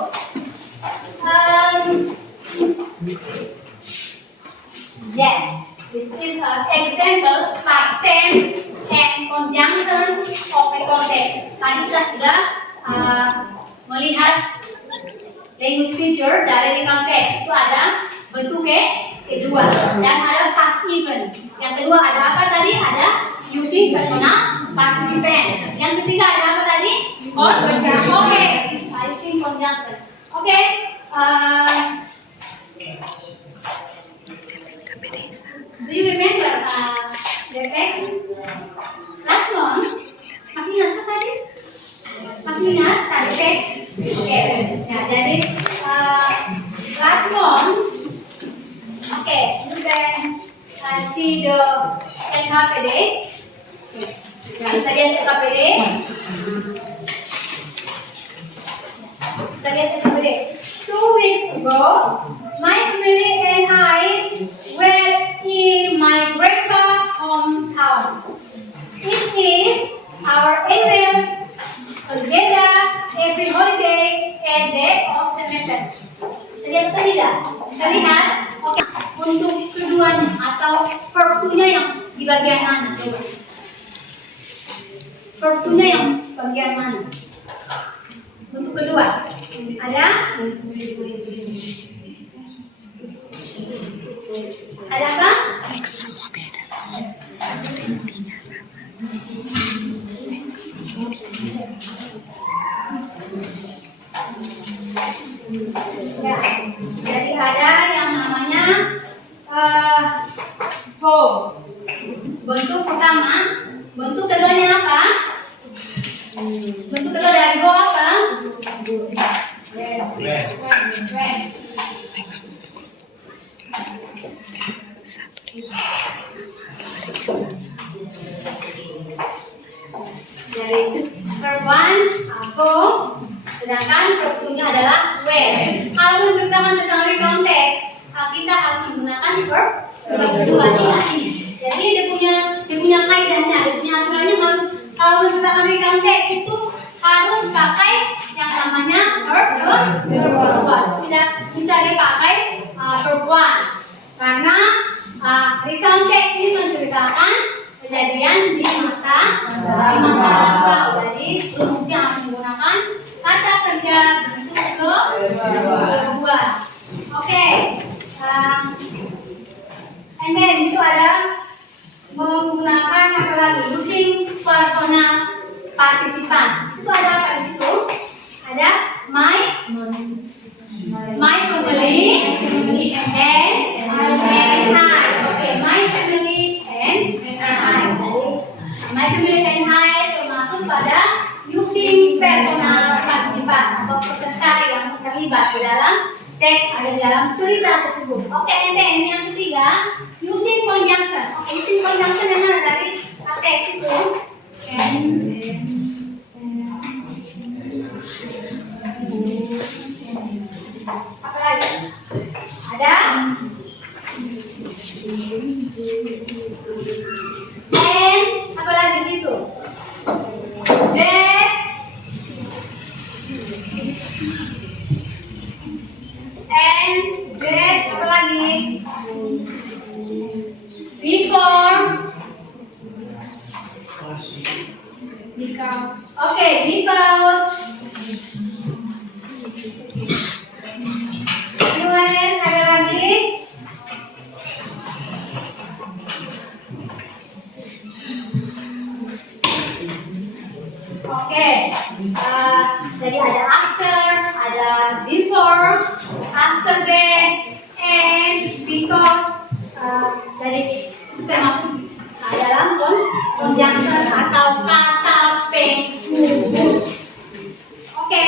Yes, this is an example past tense and conjunction of a context. Tadi kita sudah melihat language feature dari konteks. Itu ada bentuk kedua dan ada past event. Yang kedua ada apa tadi? Ada using personal participant. Yang ketiga ada apa tadi? Conjunction. Oke, using conjunction. Oke. Do you remember the text? Last one. Masih ingat kan tadi? Masih ingat tadi teks? Yes. Nah, jadi last one. Okay, you can see the LKPD. Kita lihat LKPD. Kita lihat LKPD. 2 weeks ago, my family and I were in my grandpa's hometown. It is our annual together every holiday and day of semester. bagian mana? Coba. Verb-nya yang bagian mana? Bentuk kedua. Ada? Adakah? Ya, jadi ada yang namanya go. Bentuk pertama, bentuk keduanya apa? Bentuk kedua dari go apa? Jadi verb one go, sedangkan verb two-nya adalah where. Kalau menceritakan tentang reconteks, kita harus menggunakan verb kedua ini. Jadi dia punya kaidahnya, dia punya aturannya harus kalau menceritakan reconteks itu harus pakai yang namanya verb kedua. Tidak bisa dipakai verb one karena reconteks ini menceritakan kejadian di masa lampau. Jadi semuanya harus menggunakan kata kerja bentuk kedua. Oke. And then itu ada menggunakan apa lagi? Using personal participan. Itu ada apa di situ? Ada my family and I. Oke, my family and I. My family and I termasuk pada using personal participan atau peserta yang terlibat di dalam teks ada di dalam cerita tersebut. Oke, and then yang ketiga using conjunction. Oke, using conjunction yang mana dari teks itu? Apa lagi? Ada? And apa lagi di situ? That apa lagi? Before. Because. Okay, because. Kemudian ada lagi. Oke, jadi ada after, ada before, after that, and because. Jadi termasuk dalam conjunction atau kata penghubung. Oke.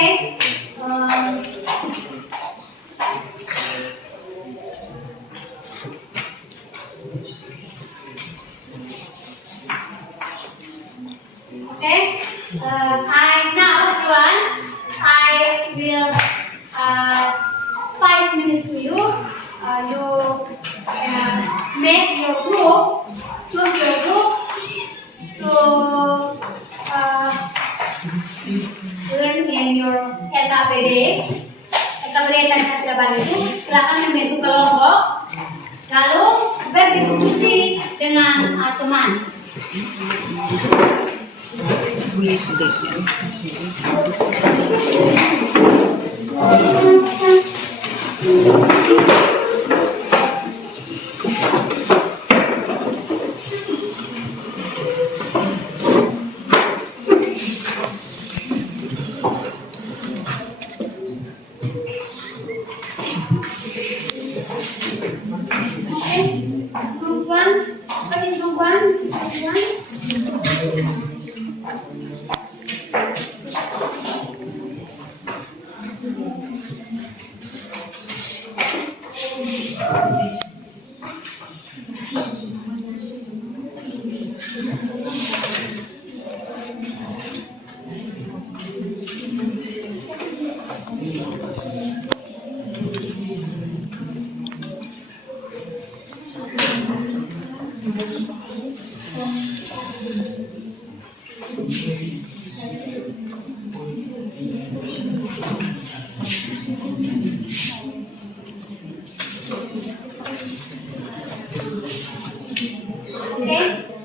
Okay, I now everyone, I will 5 minutes to you. You make your group, choose your group. So learn in your LKPD. LKPD tadi saya sudah bagi itu. Silakan membentuk kelompok, lalu berdiskusi dengan teman. Group one, what is group one? Okay.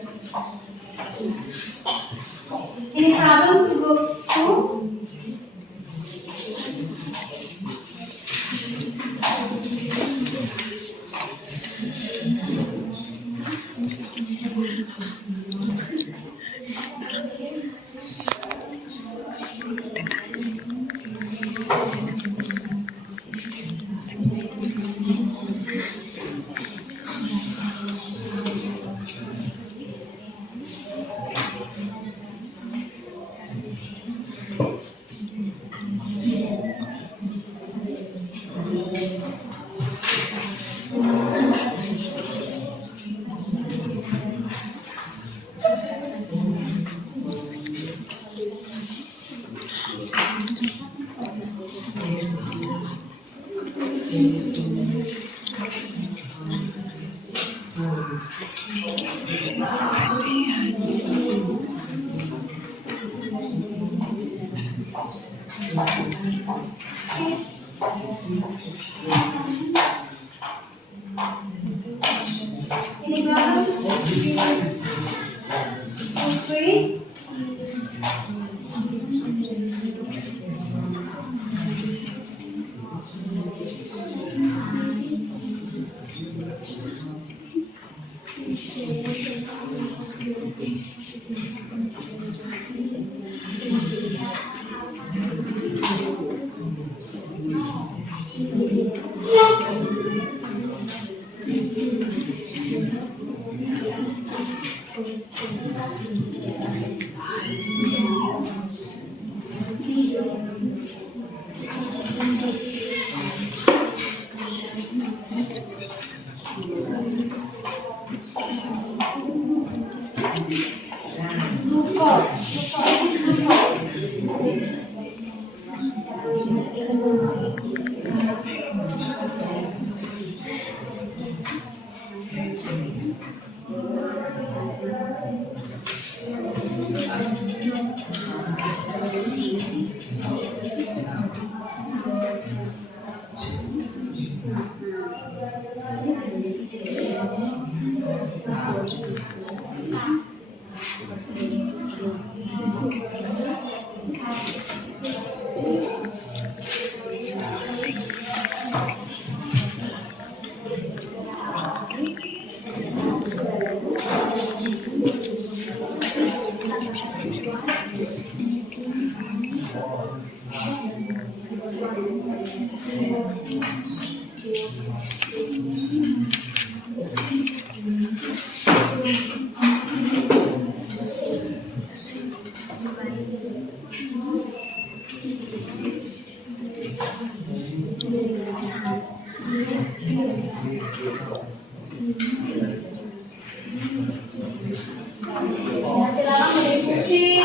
Silakan berdiskusi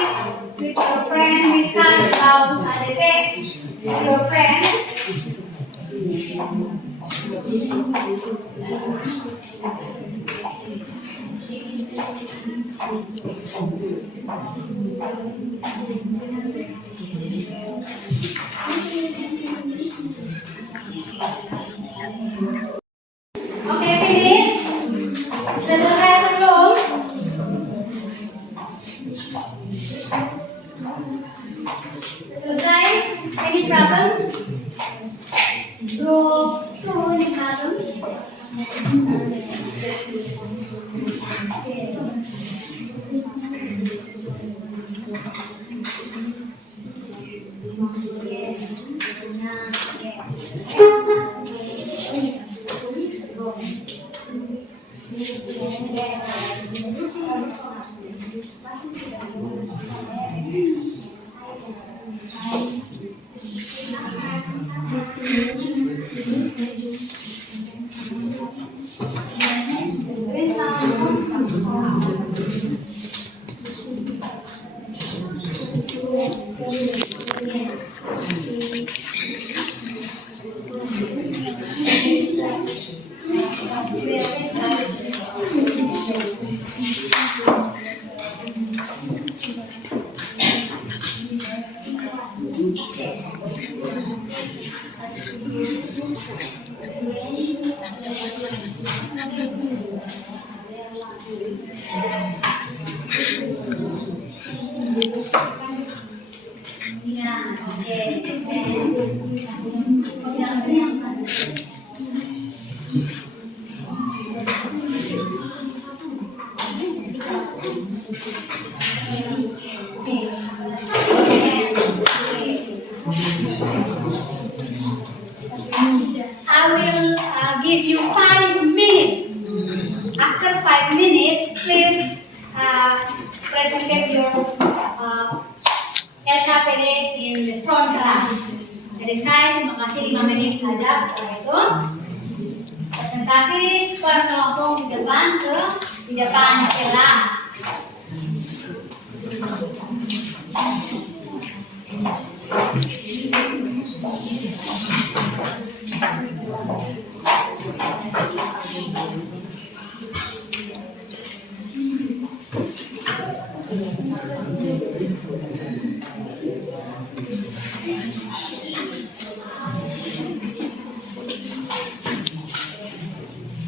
with your friend, discuss about the text with your friend. Okay, finish. Sudah selesai atau belum? Selesai? Any problem? Rule 2, any problem? I will give you 5 minutes. After 5 minutes, please present your LKPD in the front class. Dari saya terima kasih 5 menit saja. Setelah itu presentasi per kelompok di depan kelas.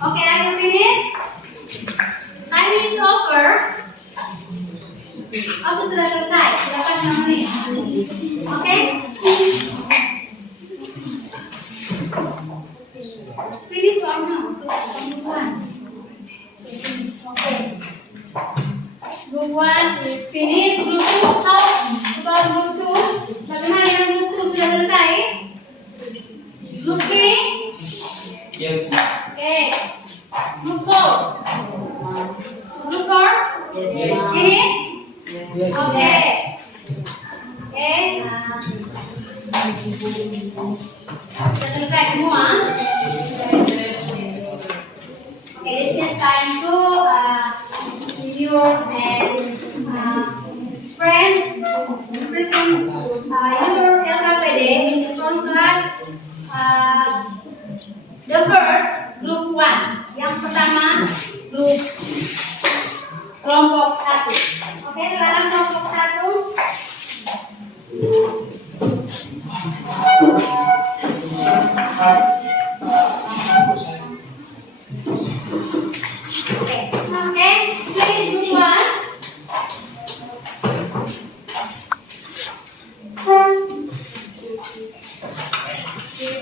Okay, are you finished? Time is over. Aku sudah selesai. Silakan menemani. Oke? Finish one now. Group one. Okay. Group one is finished. Group two, how about group two? Bagaimana dengan group two? Sudah selesai? Group three? Yes. Okay. Group four. Group four? Yes. Finish? Yes. Okay. Okay. Sudah selesai semua? Okay, it's time to you and friends present your LKPD in the front class. The first, group 1. Yang pertama, grup kelompok 1. Oke, silakan kelompok 1. Okay, please group 1.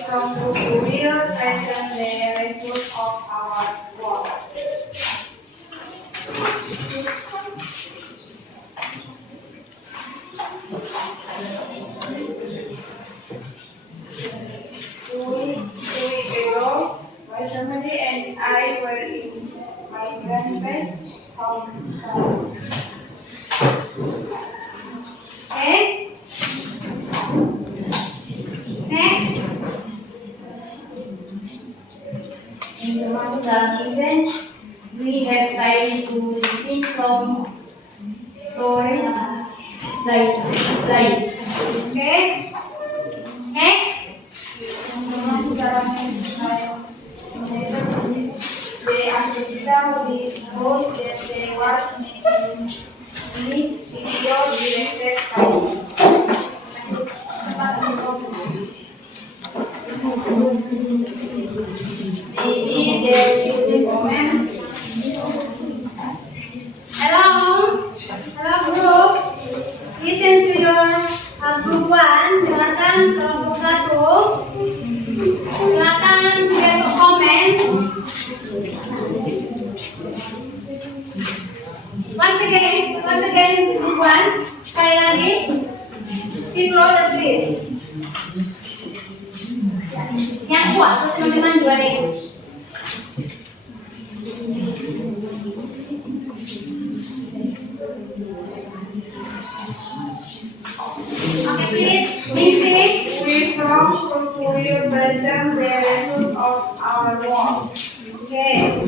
From group will present the result of our work. Two weeks ago, my family and I were in my grandparents' hometown. Okay. Next. Termasuk dalam event, we have time to think from stories like Okay. Next. termasuk dalam the activity with those that they was making video directed maybe there will be comments. Hello. Hello group. Listen to your group 1. Silakan kelompok 1. Silakan give a comment. Once again group 1. Sekali lagi. Speak louder please. Yang kuat, teman-teman juga deh. Okay, please, music. We from will present the result of our work. Okay.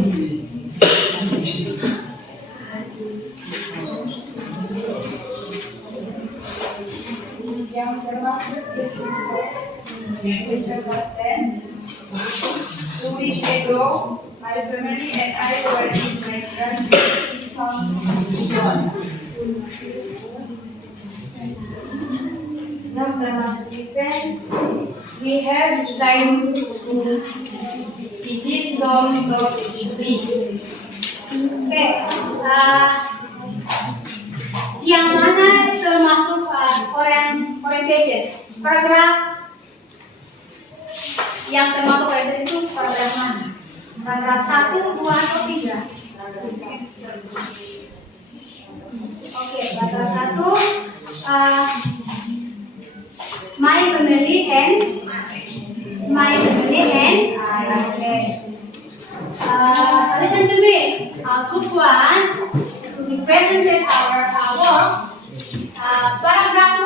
Yang termasuk special dance. 2 weeks ago, my family and I were in my grandparents' hometown. Yang termasuk event, we have time to visit some place. Oke. Yang mana termasuk orientation? Paragraf yang termasuk orientation itu paragraf mana? Paragraf 1, 2, atau 3? Salah satu my family and okay. Listen to me. Group 1 we presented our work. Paragraph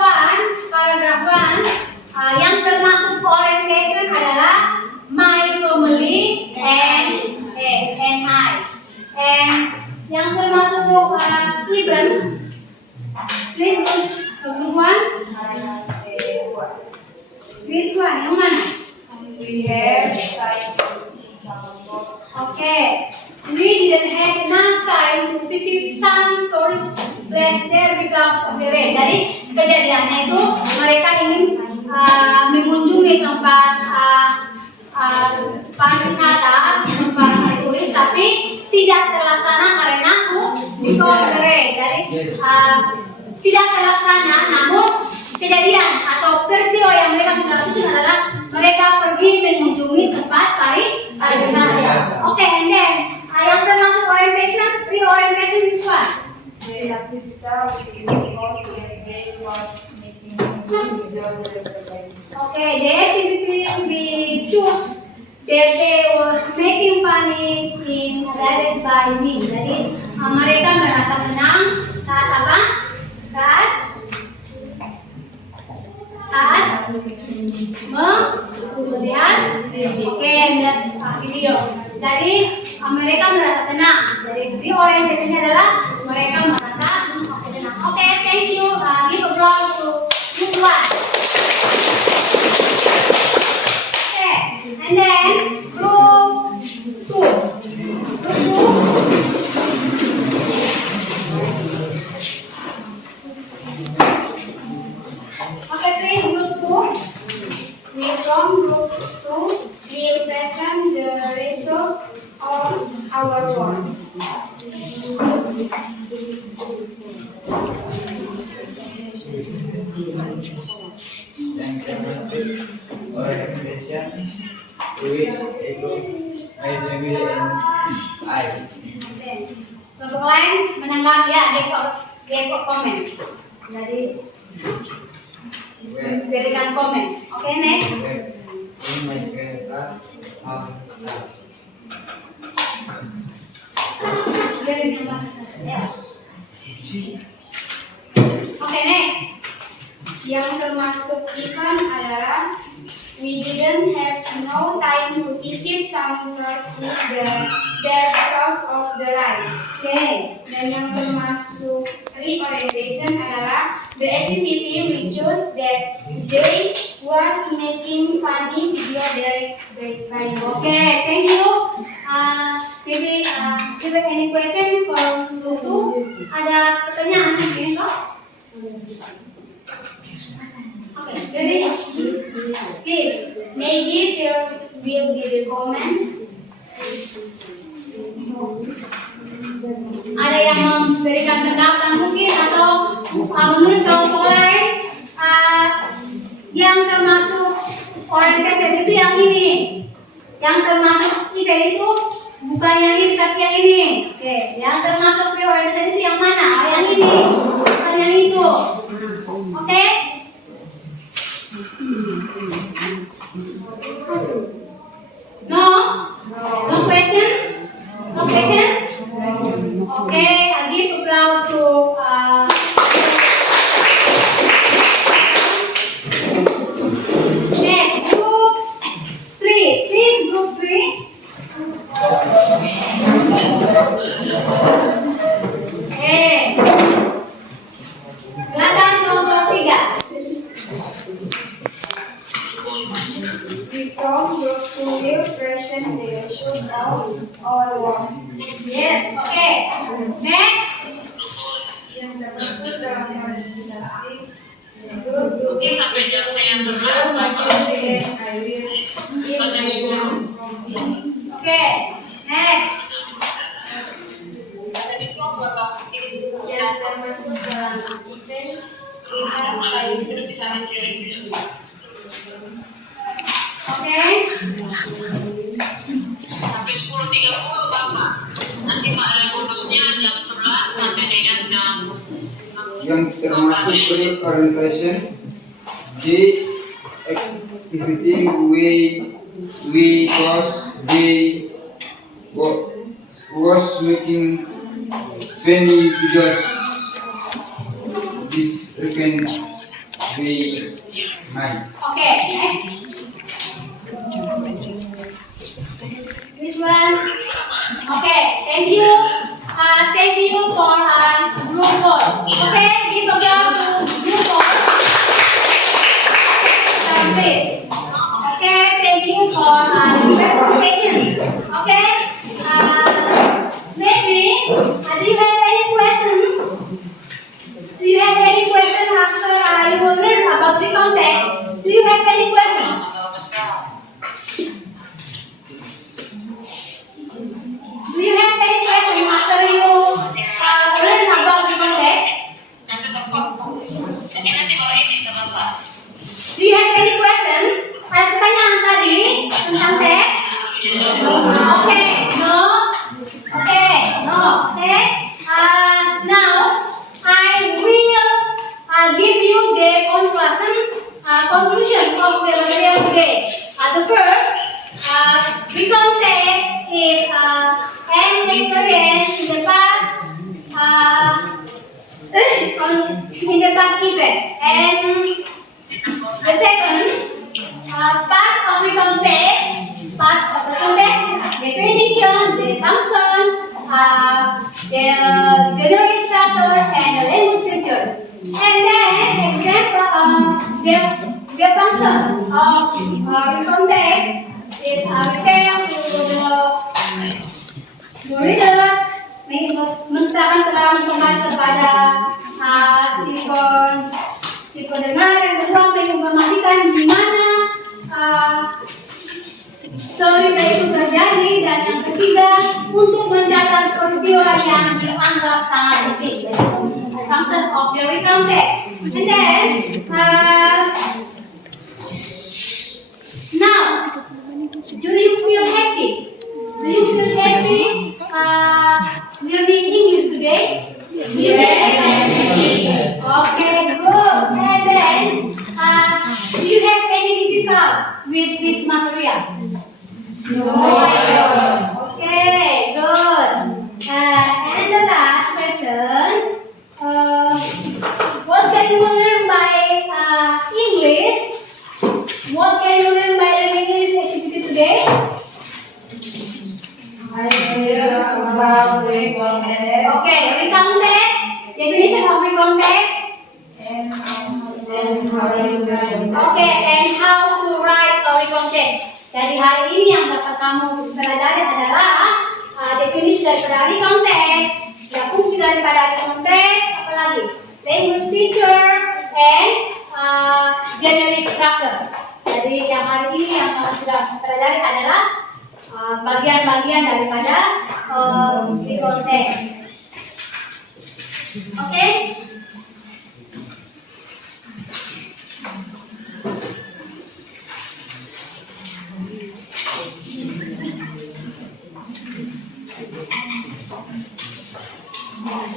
1 yang termasuk orientation adalah my family and I. And yang termasuk event, please go to group 1. Which one? Yang mana? We have tried Okay. We didn't have enough time to visit some tourist place there because of the rain. Jadi kejadiannya itu mereka ingin mengunjungi tempat pariwisata, tempat turis, tapi tidak terlaksana karena because of the rain. Jadi tidak terlaksana, namun kejadian atau peristiwa yang mereka sudah susun adalah mereka pergi mengunjungi tempat pariwisata. Oke, and then yang termasuk orientation, reorientation which one? the activity because they was making video Okay, the activity we choose that they was making funny in guided by me. Jadi mereka merasa senang saat apa? Saat melihat melihat video. Jadi mereka merasa senang. Jadi reorientasinya adalah mereka merasa senang. Okay, thank you. Give applause to group 1. Okay, and then group 2. Okay, please group 2. We from group 2 will present the result of our work. Orientation with ego, my family and I. Kelompok lain menanggapi ya, dekor komen. Jadi berikan komen. Oke, next. In my grandpa house. Oke, next. Yang termasuk event adalah we didn't have no time to visit some place there because of the rain. Oke. Dan yang termasuk reorientation adalah the activity we chose that day was making funny video dari rain. Oke, thank you. Maybe if there any question from group 2, ada pertanyaan mungkin toh? Oke, jadi please, Maybe there will be the comment. ada yang memberikan tanggapan mungkin atau menurut kelompok lain yang termasuk orientasi itu yang ini, yang termasuk event itu bukan yang ini tapi yang ini. Oke, yang termasuk orientasi itu yang mana? Yang ini, bukan yang itu. Oke? No? No question? No question? Okay, I'll give applause to next, group 3. Please, group 3. Silakan kelompok 3. We from group 2 will present the result of our work. Yes, okay. Next. Yang termasuk dalam organisasi Mungkin sampai jam saya 11. Okay. Next. yang termasuk dalam event Okay. Sampai 10.30 Bapak. Nanti Pak ada bonusnya jam 11 sampai dengan jam 12. yang termasuk pre-orientation di activity we was making 20 videos this weekend we made. Okay, next. This one. Okay, thank you. Thank you for group 4. Okay, give a girl to group 4. Please. Okay, thank you for the presentation. Okay, maybe do you have any question? Do you have any question after you learn about the context? Do you have any question? Do you have any question after you learn about the context? Do you have any question? Ada pertanyaan tadi tentang teks? Okay, no. Okay, no. Okay. Now I will give you the conclusion of the material today. The first, recon text is an experience in the past, in the past event, and the second, part of the context is definition, the function, the generic structure, and the language structure. And then example, the function of the context is return to the reader, menceritakan kembali kepada si pendengar. Yang kedua, menginformasikan di mana cerita itu terjadi, dan yang ketiga, untuk mencatat peristiwa yang dianggap sangat penting. Function of the recount text. And then now, do you feel happy? Do you feel happy learning English today? Yes. Okay, good. And then, do you have any difficult with this material? No. Okay, good. And the last question, what can you learn by English? What can you learn by the English activity today? Okay, recount text, definition of recount text. Okay, and how to write a recount text. Jadi hari ini yang dapat kamu pelajari adalah definisi daripada recount text, ya fungsi daripada recount text, apalagi language feature, and generic structure. Jadi yang hari ini yang kamu sudah pelajari adalah bagian-bagian daripada recount text. Oke?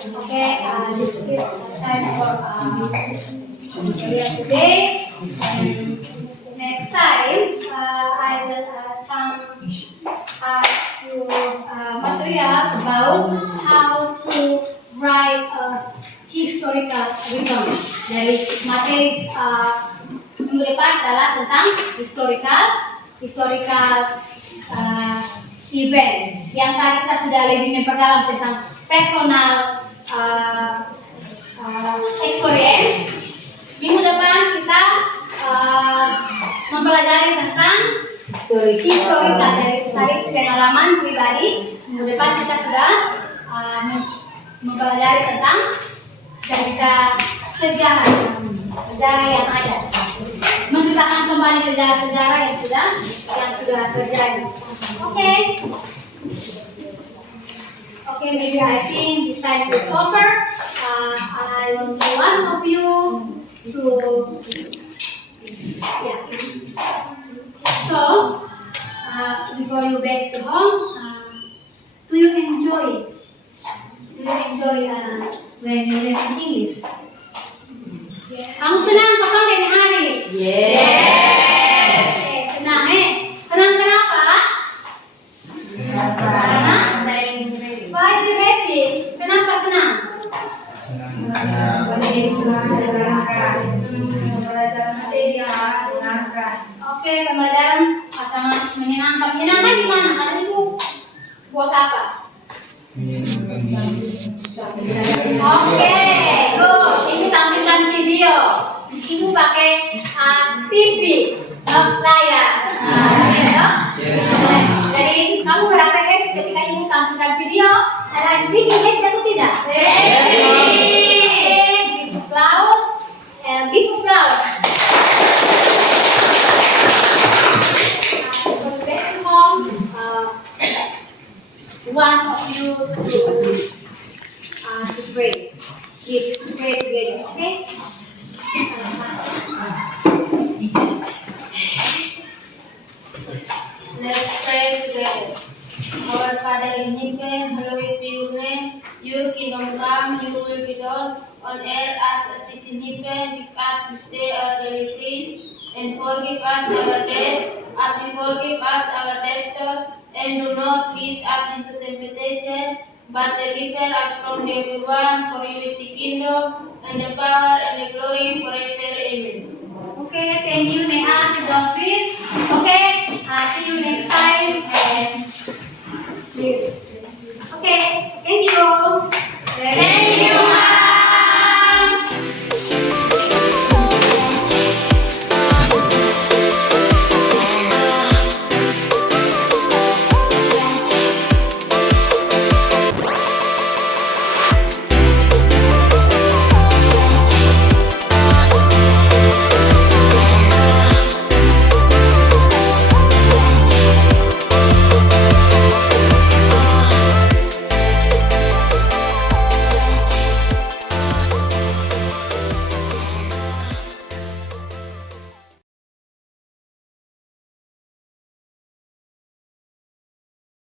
Okay, this is time for today. And next time, I will ask you material about how to write a historical recount. Dari materi minggu depan adalah tentang historical event. Yang tadi kita sudah lebih memperdalam tentang personal experience. Minggu depan kita mempelajari tentang historical dari pengalaman pribadi. Minggu depan kita sudah mempelajari tentang cerita sejarah yang ada, menceritakan kembali sejarah-sejarah yang sudah terjadi. Okay, maybe I think this time is over. I want one of you to, yeah. So, before you back to home, do you enjoy when you learn English? Kamu senang kapan dari hari? Yes. Senang Senang kenapa? Karena why you happy? Kenapa senang? Oke, pembelajaran sangat menyenangkan. Menyenangkan gimana? Karena itu buat apa? Oke, good. Ibu tampilkan video. Ibu pakai TV, not layar. Jadi kamu merasa happy ketika ibu tampilkan video. Dan bikin happy atau tidak? Give applause. Give applause. Back home. One of you to pray. Kids, pray together, okay? Let's pray together. Our Father in heaven, hallowed be your name. Your kingdom come, your will be done on earth as it is in heaven. Give us this day our daily bread, and forgive us our debt as we forgive us our debtors. And do not lead us into temptation, but deliver us from the evil one. For you is the kingdom, and the power, and the glory forever. Amen. Okay, thank you, Neha. Sit down, please. Okay, see